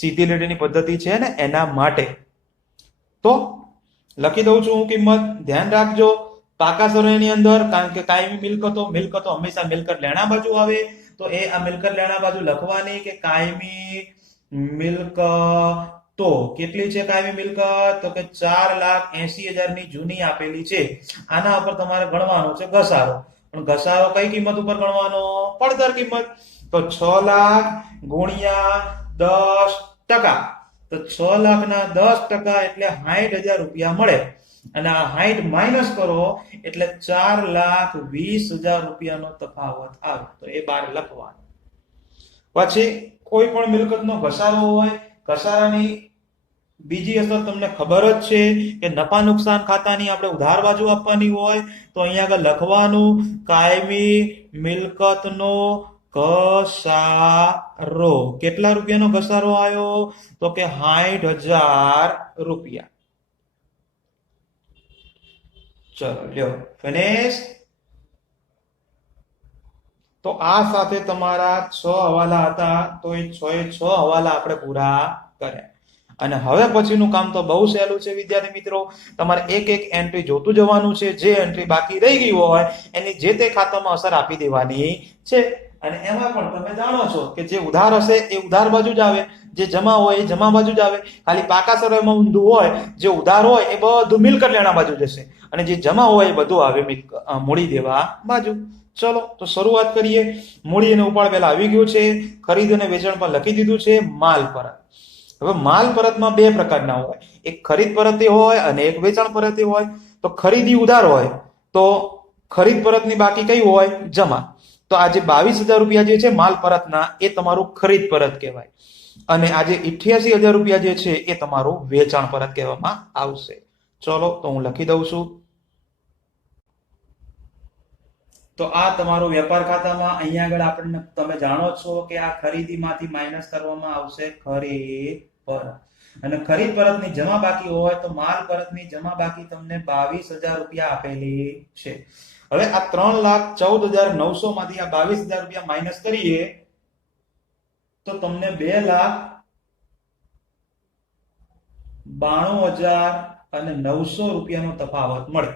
સીધી લીટીની પદ્ધતિ છે ને એના માટે. તો લખી દઉં છું હું કિંમત, ધ્યાન રાખજો. પાકા સરવાળાની અંદર, કારણ કે કાયમી મિલકતો હંમેશા મિલકત લેણા બાજુ આવે, તો એ આ મિલકત લેણા બાજુ લખવાની કે કાયમી મિલકતો કેટલી છે? કાયમી મિલકત તો કે 4,80,000 ની જૂની આપેલી છે. આના ઉપર તમારે ગણવાનો છે ઘસારો, પણ ઘસારો કઈ કિંમત ઉપર ગણવાનો? પડતર કિંમત. તો 6 લાખ ગુણ્યા 10%, તો 6 લાખના 10% એટલે 60,000 રૂપિયા મળે. અને આ 60 માઇનસ કરો એટલે 4,20,000 રૂપિયાનો તફાવત આવે. તો એ બાર લખવાનું. પછી કોઈ પણ મિલકતનો ઘસારો હોય, ઘસારાની બીજી અસર તમને ખબર જ છે કે નફા નુકસાન ખાતાની આપણે ઉધાર બાજુ આપવાની હોય, તો અહીંયા આગળ લખવાનું કાયમી મિલકતનો ઘસારો. કેટલા રૂપિયાનો ઘસારો આવ્યો? તો કે 60,000 રૂપિયા. ચલો લ્યો ફિનિશ. તો આ સાથે તમારા 6 હવાલા હતા, તો એ 6 હવાલા આપણે પૂરા કર્યા. અને હવે પછીનું કામ તો બહુ સહેલું છે વિદ્યાર્થી મિત્રો. તમારે એક એક એન્ટ્રી જોતું જવાનું છે. જે એન્ટ્રી બાકી રહી ગઈ હોય એની જે તે ખાતામાં અસર આપી દેવાની છે. અને એમાં પણ તમે જાણો છો કે જે ઉધાર હશે એ ઉધાર બાજુ જ આવે, જે જમા હોય એ જમા બાજુ જ આવે. ખાલી પાકા સરવાળામાં ઊંધું હોય, જે ઉધાર હોય એ બધું મિલકત લેણા બાજુ જશે, અને જે જમા હોય એ બધું આવે મૂડી દેવા બાજુ. ચલો તો શરૂઆત કરીએ. મૂડી અને ઉપાડ પહેલા આવી ગયું છે. ખરીદ અને વેચાણ પર લખી દીધું છે. માલ પરત. હવે માલ પરતમાં બે પ્રકારના હોય, એક ખરીદ પરતે હોય અને એક વેચાણ પરતે હોય. તો ખરીદી ઉધાર હોય તો ખરીદ પરતની બાકી કઈ હોય? જમા. તો આજે 22,000 રૂપિયા જે છે માલ પરતના, એ તમારું ખરીદ પરત કહેવાય. અને આજે 88,000 રૂપિયા જે છે એ તમારું વેચાણ પરત કહેવામાં આવશે. ચલો તો હું લખી દઉં છું. તો આ તમારો વેપાર ખાતામાં અહીંયા આગળ આપણને તમે જાણો છો કે આ ખરીદીમાંથી માઇનસ કરવામાં આવશે ખરીદ પરત, અને ખરીદ પરતની જમા બાકી હોય તો માલ પરતની જમા બાકી તમને 22,000 રૂપિયા આપેલી છે. હવે આ 3,14,900 માંથી આ 22,000 રૂપિયા માઇનસ કરીએ તો તમને 2,92,900 રૂપિયાનો તફાવત મળે.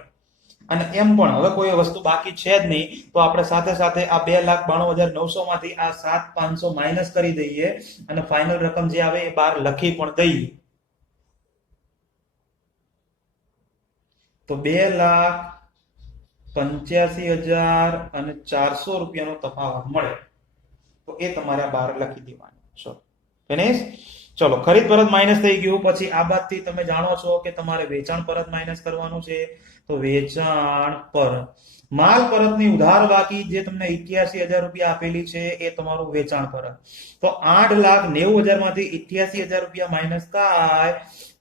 અને એમ પણ હવે કોઈ વસ્તુ બાકી છે જ નહીં તો આપણે સાથે સાથે આ 2,92,900 માંથી આ 7,500 માઇનસ કરી દઈએ અને ફાઇનલ રકમ જે આવે એ બહાર લખી પણ દઈએ. તો 2,85,400 રૂપિયાનો તફાવત મળે તો એ તમારે બહાર લખી દેવાનું. ફિનિશ. ચલો, ખરીદ પરત માઇનસ થઈ ગયું. પછી આ બાદથી તમે જાણો છો કે તમારે વેચાણ પરત માઇનસ કરવાનું છે. તો વેચાણ પરત, માલ પરતની ઉધાર બાકી જે તમને 88,000 રૂપિયા આપેલી છે એ તમારું વેચાણ પરત. તો 8,90,000 માંથી 88,000 રૂપિયા માઇનસ થાય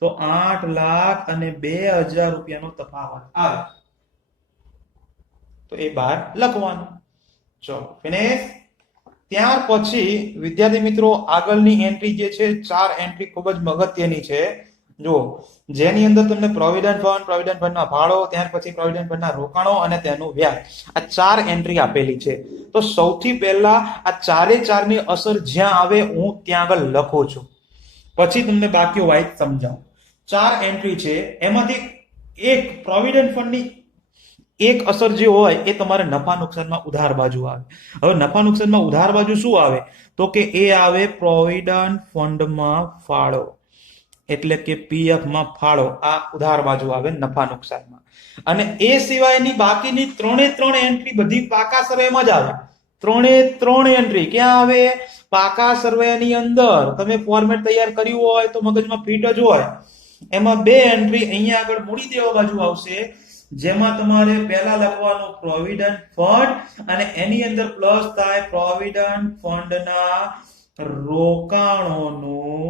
તો 8,02,000 રૂપિયાનો તફાવત આવે તો એ બહાર લખવાનું. ચલો, ફિનિશ. ત્યાર પછી વિદ્યાર્થી મિત્રો આગળની એન્ટ્રી જે છે, 4 એન્ટ્રી ખૂબ જ અગત્યની છે. જો, જેની અંદર તમને પ્રોવિડન્ટ ફંડના ફાળો, ત્યાર પછી પ્રોવિડન્ટ ફંડના રોકાણો અને તેનું વ્યાજ, આ 4 એન્ટ્રી આપેલી છે. તો સૌથી પહેલા આ ચારે ચારની અસર જ્યાં આવે હું ત્યાં આગળ લખું છું, પછી તમને બાકીઓ વાઇઝ સમજાવું. 4 એન્ટ્રી છે, એમાંથી એક પ્રોવિડન્ટ ફંડની એક અસર જે હોય એ તમારે નફા નુકસાનમાં ઉધાર બાજુ આવે. હવે નફા નુકસાનમાં ઉધાર બાજુ શું આવે તો કે એ આવે પ્રોવિડન્ટ ફંડમાં ફાળો, એટલે કે પીએફ માં ફાળો. આ ઉધાર બાજુ આવે નફા નુકસાનમાં. અને એ સિવાયની બાકીની 3 એન્ટ્રી બધી પાકા સર્વેમાં જ આવે. 3 એન્ટ્રી ક્યાં આવે? પાકા સર્વેની અંદર. તમે ફોર્મેટ તૈયાર કર્યું હોય તો મગજમાં ફિટ જ હોય. એમાં 2 એન્ટ્રી અહીંયા આગળ મૂડી દેવા બાજુ આવશે, જેમાં તમારે પહેલા લખવાનું પ્રોવિડન્ટ ફંડ અને એની અંદર પ્લસ થાય પ્રોવિડન્ટ ફંડના રોકાણોનું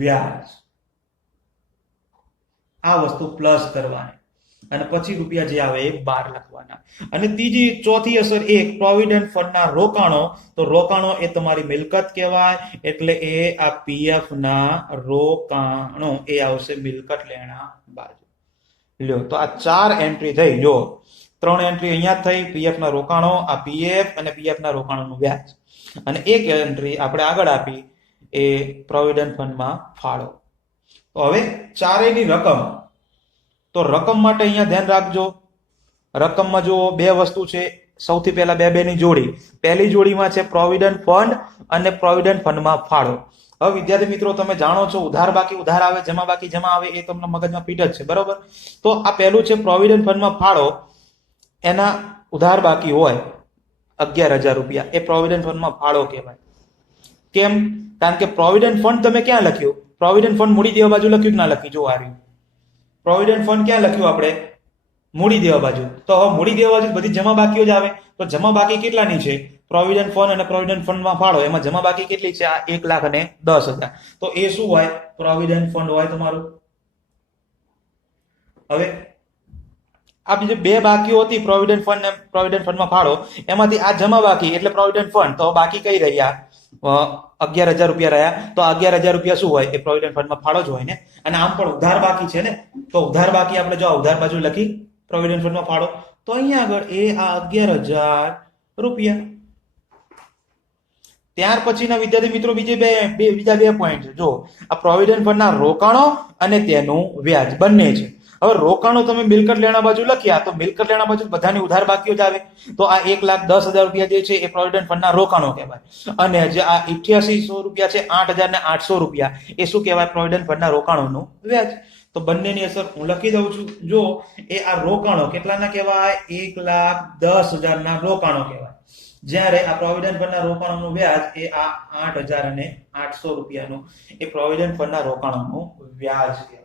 વ્યાજ. આ વસ્તુ પ્લસ કરવાની અને પછી રૂપિયા જે આવે એ 12 લખવાના. અને ચોથી અસર એક પ્રોવિડન્ટ ફંડના રોકાણો. તો રોકાણો એ તમારી મિલકત કહેવાય, એટલે એ આ પીએફ ના રોકાણો એ આવશે મિલકત લેણા બાજુ. લ્યો, તો આ 4 એન્ટ્રી થઈ. જો, 3 એન્ટ્રી અહીંયા થઈ, પીએફ ના રોકાણો, આ પીએફ અને પીએફ ના રોકાણોનું વ્યાજ, અને એક એન્ટ્રી આપણે આગળ આપી એ પ્રોવિડન્ટ ફંડમાં ફાળો. તો હવે ચારેયની રકમ. તો રકમ માટે અહીંયા ધ્યાન રાખજો, રકમમાં જો 2 વસ્તુ છે. સૌથી પહેલા 2 ની જોડી. પહેલી જોડીમાં છે પ્રોવિડન્ટ ફંડ અને પ્રોવિડન્ટ ફંડમાં ફાળો. હવે વિદ્યાર્થી મિત્રો તમે જાણો છો ઉધાર બાકી ઉધાર આવે, જમા બાકી જમા આવે, એ તમને મગજમાં ફિટ જ છે, બરોબર. તો આ પહેલું છે પ્રોવિડન્ટ ફંડમાં ફાળો, એના ઉધાર બાકી હોય 11,000 રૂપિયા, એ પ્રોવિડન્ટ ફંડમાં ફાળો કહેવાય. કેમ? કારણ કે પ્રોવિડન્ટ ફંડ તમે ક્યાં લખ્યું? પ્રોવિડન્ટ ફંડ મૂડી દેવા બાજુ લખ્યું કે ના લખ્યું? જો આ રહ્યું પ્રોવિડન્ટ ફંડ, ક્યાં લખ્યું આપણે? મૂડી દેવા બાજુ. તો હવે મૂડી દેવા બાજુ બધી જમા બાકીઓ જ આવે. તો જમા બાકી કેટલાની છે? પ્રોવિડન્ટ ફંડ અને પ્રોવિડન્ટ ફંડમાં ફાળો, એમાં જમા બાકી કેટલી છે? આ 1,10,000. તો એ શું હોય? પ્રોવિડન્ટ ફંડ હોય તમારું. હવે આ બીજી 2 બાકીઓ હતી, પ્રોવિડન્ટ ફંડ અને પ્રોવિડન્ટ ફંડમાં ફાળો, એમાંથી આ જમા બાકી એટલે પ્રોવિડન્ટ ફંડ. તો બાકી કઈ રહ્યા? 11,000 રૂપિયા રહ્યા. તો 11,000 રૂપિયા શું હોય? એ પ્રોવિડન્ટ ફંડમાં ફાળો જ હોય ને. અને આમ પણ ઉધાર બાકી છે ને, તો ઉધાર બાકી આપણે જો ઉધાર બાજુ લખી પ્રોવિડન્ટ ફંડમાં ફાળો, તો અહીંયા આગળ એ આ 11,000 રૂપિયા. ત્યાર પછીના વિદ્યાર્થી મિત્રો બીજા બે પોઈન્ટ છે. જો, આ પ્રોવિડન્ટ ફંડના રોકાણો અને તેનું વ્યાજ બંને છે. હવે રોકાણો તમે મિલકત લેણા બાજુ લખ્યા, તો મિલકત લેણા બાજુ બધાની ઉધાર બાકીઓ જ આવે. તો આ 1,10,000 રૂપિયા જે છે એ પ્રોવિડન્ટ ફંડના રોકાણો કહેવાય. અને જે આ 8800 રૂપિયા છે, 8,800 રૂપિયા, એ શું કહેવાય? પ્રોવિડન્ટ ફંડના રોકાણોનું વ્યાજ. તો બંનેની અસર હું લખી દઉં છું. જો, એ આ રોકાણો કેટલાના કહેવાય? 1,10,000 ના રોકાણો કહેવાય. જ્યારે આ પ્રોવિડન્ટ ફંડના રોકાણોનું વ્યાજ એ આ 8,800 રૂપિયાનું એ પ્રોવિડન્ટ ફંડના રોકાણોનું વ્યાજ કહેવાય.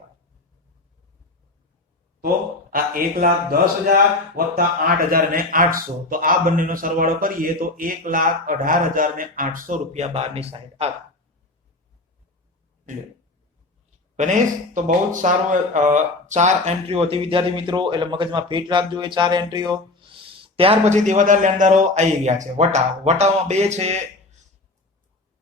તો આ 1,10,000 વત્તા 8,800, તો આ બંનેનો સરવાળો કરીએ તો 1,18,800 રૂપિયા બહારની સાઈડ આવે. ગણેશ, તો બહુ જ સારો 4 એન્ટ્રીઓ હતી વિદ્યાર્થી મિત્રો, એટલે મગજમાં ફિટ રાખજો એ 4 એન્ટ્રીઓ. ત્યાર પછી દેવાદાર લેણદારો આવી ગયા છે વટાવમાં બે છે,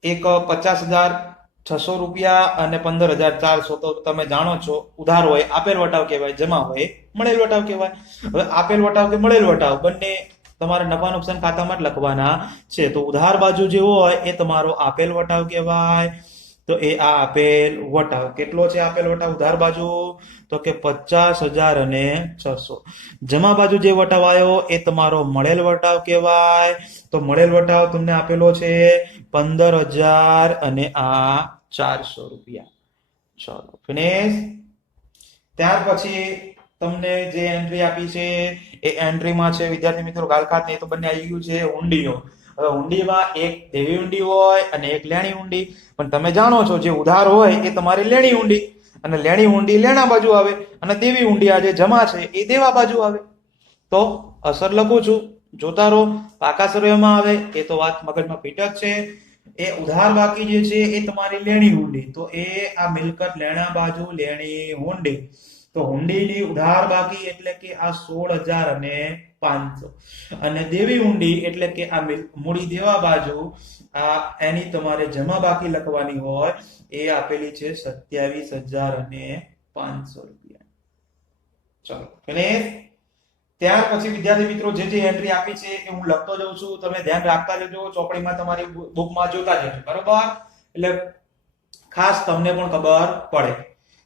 એક 50,600 રૂપિયા અને 15,400. તો તમે જાણો છો ઉધાર હોય આપેલ વટાવ કહેવાય, જમા હોય મળેલ વટાવ કહેવાય. હવે આપેલ વટાવ કે મળેલ વટાવ બંને તમારે નફા નુકસાન ખાતામાં જ લખવાના છે. તો ઉધાર બાજુ જે હોય એ તમારો આપેલ વટાવ કહેવાય. તો એ આ આપેલ વટાવ કેટલો છે? આપેલ વટાવ ઉધાર બાજુ તો કે 50,600. જમા બાજુ જે વટાવ આવ્યો એ તમારો મળેલ વટાવ કહેવાય. તો મળેલ વટાવ તમને આપેલો છે 15,000 અને આ 400 રૂપિયા. ચલો ફિનિશ. ત્યાર પછી તમને જે એન્ટ્રી આપી છે એ એન્ટ્રીમાં છે વિદ્યાર્થી મિત્રો ગાલખાત ને તો બંને આવી ગયું છે હુંડીઓ. હવે હુંડીમાં એક દેવી હુંડી હોય અને એક લેણી હુંડી. પણ તમે જાણો છો જે ઉધાર હોય એ તમારી લેણી હુંડી, અને લેણી હુંડી લેણા બાજુ આવે, અને દેવી હુંડી આ જે જમા છે એ દેવા બાજુ આવે. તો અસર લખું છું, જોતા રહો. પાકા સરવૈયામાં આવે એ તો વાત મગજમાં ફિટ જ છે. એ ઉધાર બાકી જે છે એ તમારી લેણી હુંડી. તો એ આ મિલકત લેણા બાજુ લેણી હુંડી. તો હુંડીની ઉધાર બાકી એટલે કે આ 16,500, અને દેવી હુંડી એટલે કે આ મૂડી દેવા બાજુ આ એની તમારે જમા બાકી લખવાની હોય એ આપેલી છે 27,500 રૂપિયા. ચલો ફિનિશ. ત્યાર પછી વિદ્યાર્થી મિત્રો જે એન્ટ્રી આપી છે એ હું લખતો જાઉં છું, તમે ધ્યાન રાખતા જજો, ચોપડીમાં તમારી બુકમાં જોતા જજો, બરોબર? એટલે ખાસ તમને પણ ખબર પડે.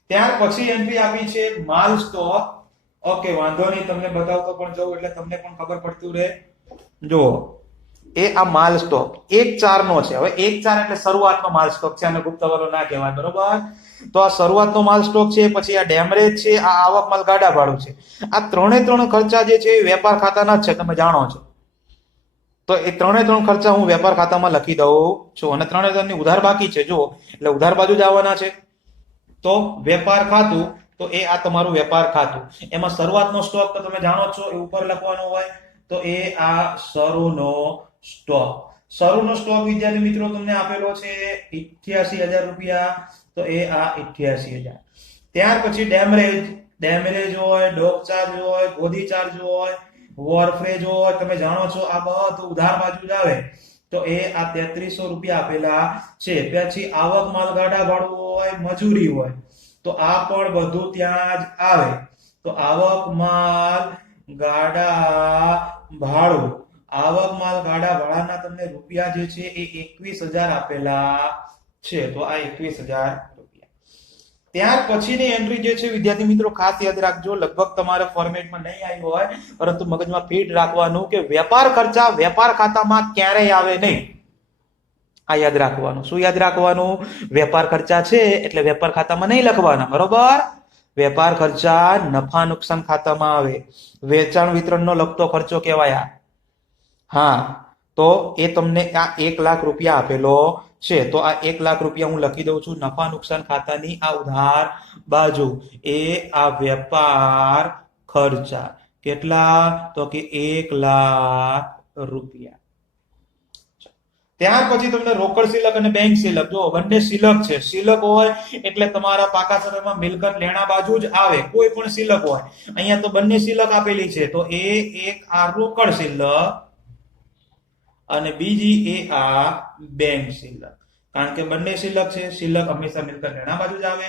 ત્યાર પછી એન્ટ્રી આપી છે માલ સ્ટોક. ઓકે વાંધો નહીં, તમને બતાવતો પણ જાઉં એટલે તમને પણ ખબર પડતું રહે. જો એ આ માલ સ્ટોક 1/4 નો છે. હવે 1/4 એટલે શરૂઆતનો માલ સ્ટોક છે, અને ગુપ્તવાળો ના કહેવાય, બરોબર? તો આ શરૂઆતનો માલ સ્ટોક છે, પછી આ ડેમરેજ છે, આ આવક માલ ગાડા ભાડું છે. આ ત્રણ ખર્ચા જે છે એ વેપાર ખાતાના જ છે, તમે જાણો છો. તો એ ત્રણ ખર્ચા હું વેપાર ખાતામાં લખી દઉં છું, અને ત્રણની ઉધાર બાકી છે જો, એટલે ઉધાર બાજુ જ આવવાના છે. તો વેપાર ખાતું, તો એ આ તમારું વેપાર ખાતું. એમાં શરૂઆતનો સ્ટોક તો તમે જાણો છો એ ઉપર લખવાનો હોય. તો એ આ શરૂનો સ્ટોક. શરૂનો સ્ટોક વિદ્યાર્થી મિત્રો તમને આપેલો છે 88,000 રૂપિયા. તો એ આ 88,000. ત્યાર પછી ડેમરેજ હોય, ડોક ચાર્જ હોય, ગોદી ચાર્જ હોય, વોરફ્રેજ હોય, તમે જાણો છો આ બધું ઉધાર બાજુ જ આવે. તો એ આ 3300 રૂપિયા આપેલા છે. પછી આવક માલ ગાડા ભાડું હોય, મજૂરી હોય, તો આ પણ બધું ત્યાં જ આવે. તો આવક માલ ગાડા ભાડું, આવક માલ ગાડા ભાડાના તમને રૂપિયા જે છે એ 21,000 આપેલા છે. તો આ 21,000 રૂપિયા. ત્યાર પછીની એન્ટ્રી જે છે વિદ્યાર્થી મિત્રો ખાસ યાદ રાખજો, લગભગ તમારે ફોર્મેટમાં નહીં આવી હોય, પરંતુ મગજમાં ફીટ રાખવાનું કે વેપાર ખર્ચા વેપાર ખાતામાં ક્યારેય આવે નહીં. આ યાદ રાખવાનું. શું યાદ રાખવાનું? વેપાર ખર્ચા છે એટલે વેપાર ખાતામાં નહીં લખવાના, બરોબર? વેપાર ખર્ચા નફા નુકસાન ખાતામાં આવે. વેચાણ વિતરણનો લગતો ખર્ચો કહેવાય. હા, તો એ તમને આ 1 લાખ રૂપિયા આપેલો છે. તો આ 1 લાખ રૂપિયા હું લખી દઉં છું નફા નુકસાન ખાતાની આ ઉધાર બાજુ. એ આ વેપાર ખર્ચા કેટલા? તો કે 1 લાખ રૂપિયા. ત્યાર પછી તમને રોકડ શિલક અને બેંક શિલક, જો બંને શિલક છે. શિલક હોય એટલે તમારા પાકા સરવૈયામાં મિલકત લેણા બાજુ જ આવે, કોઈ પણ શિલક હોય. અહીંયા તો બંને શિલક આપેલી છે. તો એ એક આ રોકડ શિલક અને બીજી એ આ બેંક શિલક. કારણ કે બંને શિલક છે. શિલક હંમેશા મિલકત લેણા બાજુ જ આવે.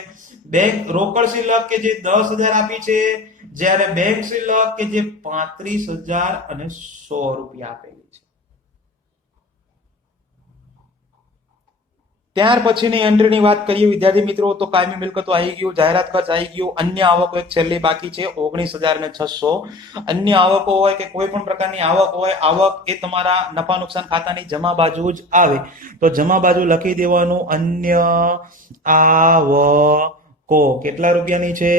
બેંક રોકડ શિલક કે જે 10,000 આપી છે, જ્યારે બેંક શિલક કે જે 35,100 રૂપિયા આપેલી છે. ત્યાર પછીની એન્ટ્રીની વાત કરીએ વિદ્યાર્થી મિત્રો, તો કાયમી મિલકતો આવી ગયું, જાહેરાત ખર્ચ આવી ગયું, અન્ય આવકો એક છેલ્લી બાકી છે 19,600. અન્ય આવકો હોય કે કોઈ પણ પ્રકારની આવક હોય, આવક એ તમારા નફા નુકસાન ખાતાની જમા બાજુ જ આવે. તો જમા બાજુ લખી દેવાનું અન્ય આવકો. કેટલા રૂપિયાની છે?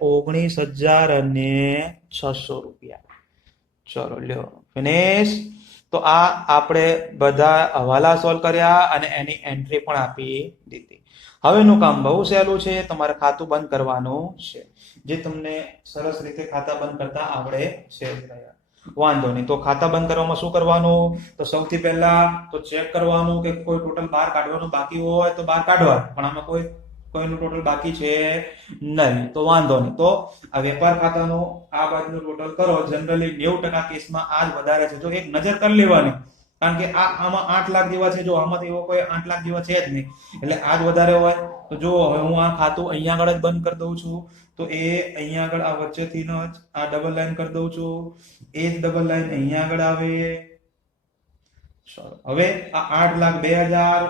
19,600 રૂપિયા. ચલો લ્યો ફિનિશ. તો આ આપણે બધા હવાલા સોલ્વ કર્યા અને એની એન્ટ્રી પણ આપી દીધી. હવેનું કામ બહુ સહેલું છે, તમારે ખાતું બંધ કરવાનું છે, જે તમને સરસ રીતે ખાતા બંધ કરતા આવડે છે. વાંધો નહીં. તો ખાતા બંધ કરવામાં શું કરવાનું? તો સૌથી પહેલા તો ચેક કરવાનું કે કોઈ ટોટલ બહાર કાઢવાનું બાકી હોય તો બહાર કાઢવાનું, પણ આમાં કોઈ કોઈનું ટોટલ બાકી છે નહીં, તો વાંધો નહીં. તો આ વેપાર ખાતાનો આ બાજુનું ટોટલ કરો. જનરલી 90% કેસમાં આ જ વધારે છે. જો એક નજર કરી લેવાની, કારણ કે આમાં 8 લાખ જેવા છે. જો આમાં તો એવો કોઈ 8 લાખ જેવા છે જ નહીં, એટલે આ જ વધારે હોય. તો જો હવે હું આ ખાતું અહીંયા આગળ જ બંધ કરી દઉં છું. તો એ અહીંયા આગળ આ વચ્ચેથી જ આ ડબલ લાઈન કરી દઉં છું. એ જ ડબલ લાઈન અહીંયા આગળ આવે. ચલો હવે આ 8,02,000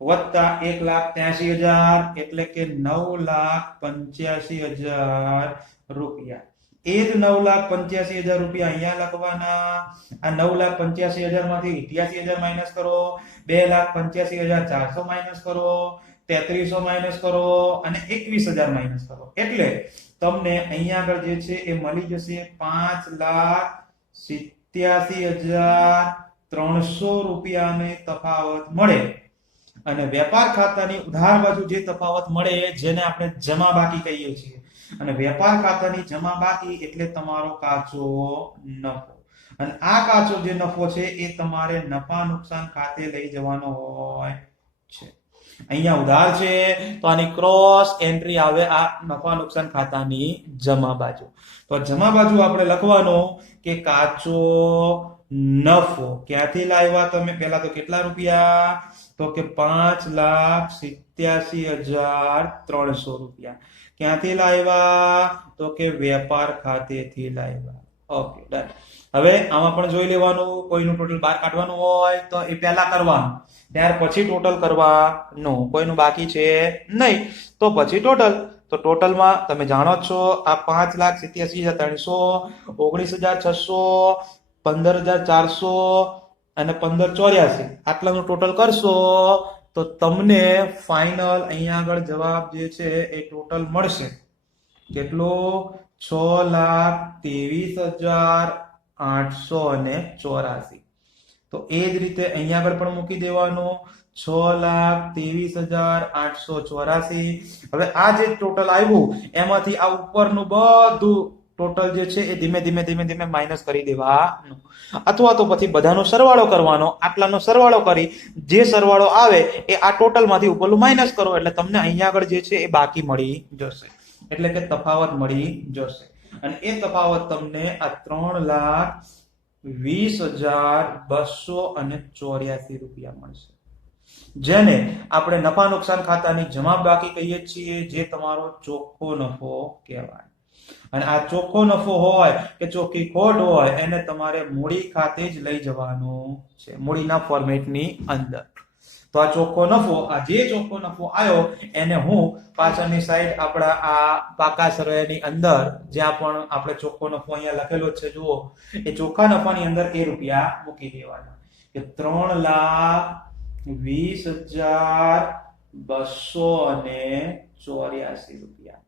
વત્તા 1,83,000 એટલે કે 9,85,000 રૂપિયા. એ જ 9,85,000 રૂપિયા અહીંયા લખવાના. આ 9,85,000 માંથી 88,000 માઇનસ કરો, 2,85,400 માઇનસ કરો, 3300 માઇનસ કરો અને 21,000 માઇનસ કરો. એટલે તમને અહીંયા આગળ જે છે એ મળી જશે 5,87,300 રૂપિયાને તફાવત મળે. અને વેપાર ખાતાની ઉધાર બાજુ જે તફાવત મળે જેને આપણે જમા બાકી કહીએ છીએ. અને વેપાર ખાતાની જમા બાકી એટલે તમારો કાચો નફો. અને આ કાચો જે નફો છે એ તમારે નફા નુકસાન ખાતે લઈ જવાનો હોય છે. અહીંયા ઉધાર છે તો આની ક્રોસ એન્ટ્રી આવે આ નફા નુકસાન ખાતાની જમા બાજુ. તો જમા બાજુ આપણે લખવાનું કે કાચો નફો ક્યાંથી લાવ્યા તમે? પહેલા તો કેટલા રૂપિયા? તો કે 5,87,300 રૂપિયા. ક્યાંથી લાવ્યા? તો કે વેપાર ખાતેથી લાવ્યા. Okay done. હવે આમાં પણ જોઈ લેવાનું, કોઈનું ટોટલ બહાર કાઢવાનું હોય તો એ પહેલા કરવાનું, ત્યાર પછી ટોટલ કરવાનું. કોઈનું બાકી છે નહીં તો પછી ટોટલ. તો ટોટલમાં તમે જાણો છો આ 5,87,300, 19,600, 15,400 અને 15,84 આટલાનું ટોટલ કરશો તો તમને ફાઇનલ અહીંયા આગળ જવાબ જે છે એ ટોટલ મળશે. કેટલો? 6,23,884. તો એ જ રીતે અહીંયા આગળ પણ મૂકી દેવાનું 6,23,884. હવે આ જે ટોટલ આવ્યું એમાંથી આ ઉપરનું બધું ટોટલ જે છે એ ધીમે ધીમે માઇનસ કરી દેવાનું. અથવા તો પછી બધાનો સરવાળો કરવાનો. આટલાનો સરવાળો કરી જે સરવાળો આવે એ આ ટોટલ માંથી ઉપરનું માઇનસ કરો એટલે તમને અહીંયા આગળ જે છે એ બાકી મળી જશે. એટલે કે તફાવત મળી જશે. અને એ તફાવત તમને આ 3,20,284 રૂપિયા મળશે. જેને આપણે નફા નુકસાન ખાતાની જમા બાકી કહીએ છીએ, જે તમારો ચોખ્ખો નફો કહેવાય. અને આ ચોખ્ખો નફો હોય કે ચોખ્ખી ખોટ હોય એને તમારે મૂડી ખાતે જ લઈ જવાનું છે, મૂડીના ફોર્મેટની અંદર. તો આ ચોખ્ખો નફો, આ જે ચોખ્ખો નફો આવ્યો એને હું પાછળની સાઈડ આપણા આ પાકા સરવાળાની અંદર જ્યાં પણ આપણે ચોખ્ખો નફો અહીંયા લખેલો છે જુઓ, એ ચોખ્ખા નફાની અંદર એ રૂપિયા મૂકી દેવાના કે 3,20,284 રૂપિયા.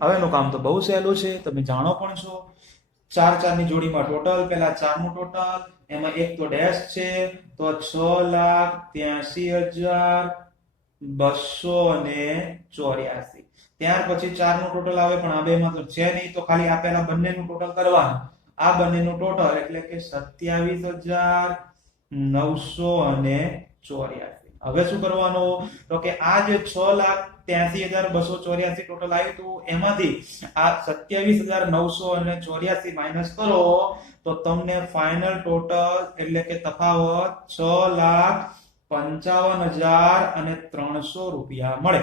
હવેનું કામ તો બહુ સહેલું છે, તમે જાણો પણ છો. 4 ની જોડીમાં ટોટલ, પેલા 4 નું ટોટલ, એમાં એક તો ડેશ છે તો 6,83,284. ત્યાર પછી 4 નું ટોટલ આવે પણ આ બેમાં તો છે નહીં, તો ખાલી આપેલા બંનેનું ટોટલ કરવાનું. આ બંનેનું ટોટલ એટલે કે 27,984. હવે શું કરવાનું? તો કે આ જે 6,83,284 ટોટલ આવ્યું હતું એમાંથી આ 27,984 માઇનસ કરો તો તમને ફાઇનલ ટોટલ એટલે કે તફાવત 6,55,300 રૂપિયા મળે.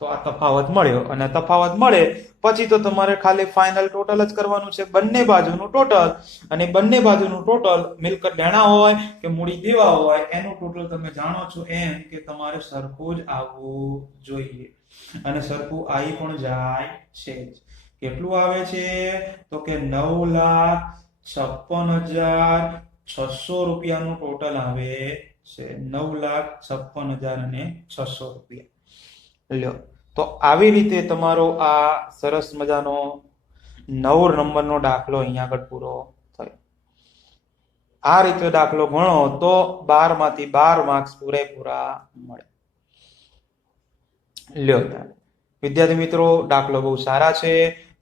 તો આ તફાવત મળ્યો. અને તફાવત મળે પછી તો તમારે ખાલી ફાઇનલ ટોટલ જ કરવાનું છે, બંને બાજુનું ટોટલ. અને બંને બાજુનું ટોટલ મિલકત લેણા હોય કે મૂડી દેવા હોય એનું ટોટલ તમે જાણો છો એમ કે તમારે સરખું જ આવવું જોઈએ. અને સરખું આવી પણ જાય છે. કેટલું આવે છે? તો કે 9,56,600 રૂપિયાનું ટોટલ આવે છે. 9,56,600 રૂપિયા. લ્યો, તો આવી રીતે તમારો આ સરસ મજાનો 9 નંબરનો દાખલો અહીંયા આગળ પૂરો થયો. આ રીતે દાખલો ગણો તો 12 માંથી 12 માર્ક્સ પૂરેપૂરા મળે. લ્યો વિદ્યાર્થી મિત્રો, દાખલો બહુ સારા છે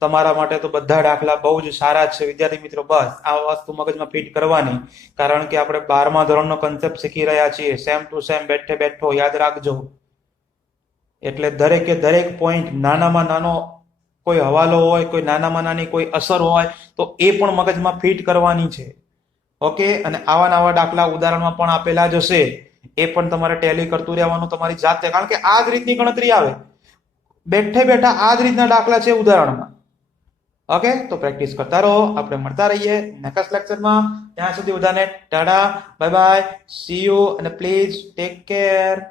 તમારા માટે. તો બધા દાખલા બહુ જ સારા છે વિદ્યાર્થી મિત્રો. બસ આ વસ્તુ મગજમાં ફિટ કરવાની, કારણ કે આપણે 12મા ધોરણનો કન્સેપ્ટ શીખી રહ્યા છીએ. સેમ ટુ સેમ, બેઠે બેઠો યાદ રાખજો. એટલે દરેકે દરેક પોઈન્ટ નાનામાં નાનો કોઈ હવાલો હોય, કોઈ નાનામાં નાની કોઈ અસર હોય તો એ પણ મગજમાં ફિટ કરવાની છે. ઓકે, અને આવા નવા દાખલા ઉદાહરણમાં પણ આપેલા જ હશે, એ પણ તમારે ટેલી કરતું રહેવાનું તમારી જાતે, કારણ કે આ જ રીતની ગણતરી આવે. બેઠે બેઠા આ જ રીતના દાખલા છે ઉદાહરણમાં. ઓકે, તો પ્રેક્ટિસ કરતા રહો. આપણે મળતા રહીએ નેક્સ્ટ લેક્ચરમાં. ત્યાં સુધી બધાને Tata, bye bye, C you, અને પ્લીઝ ટેક કેર.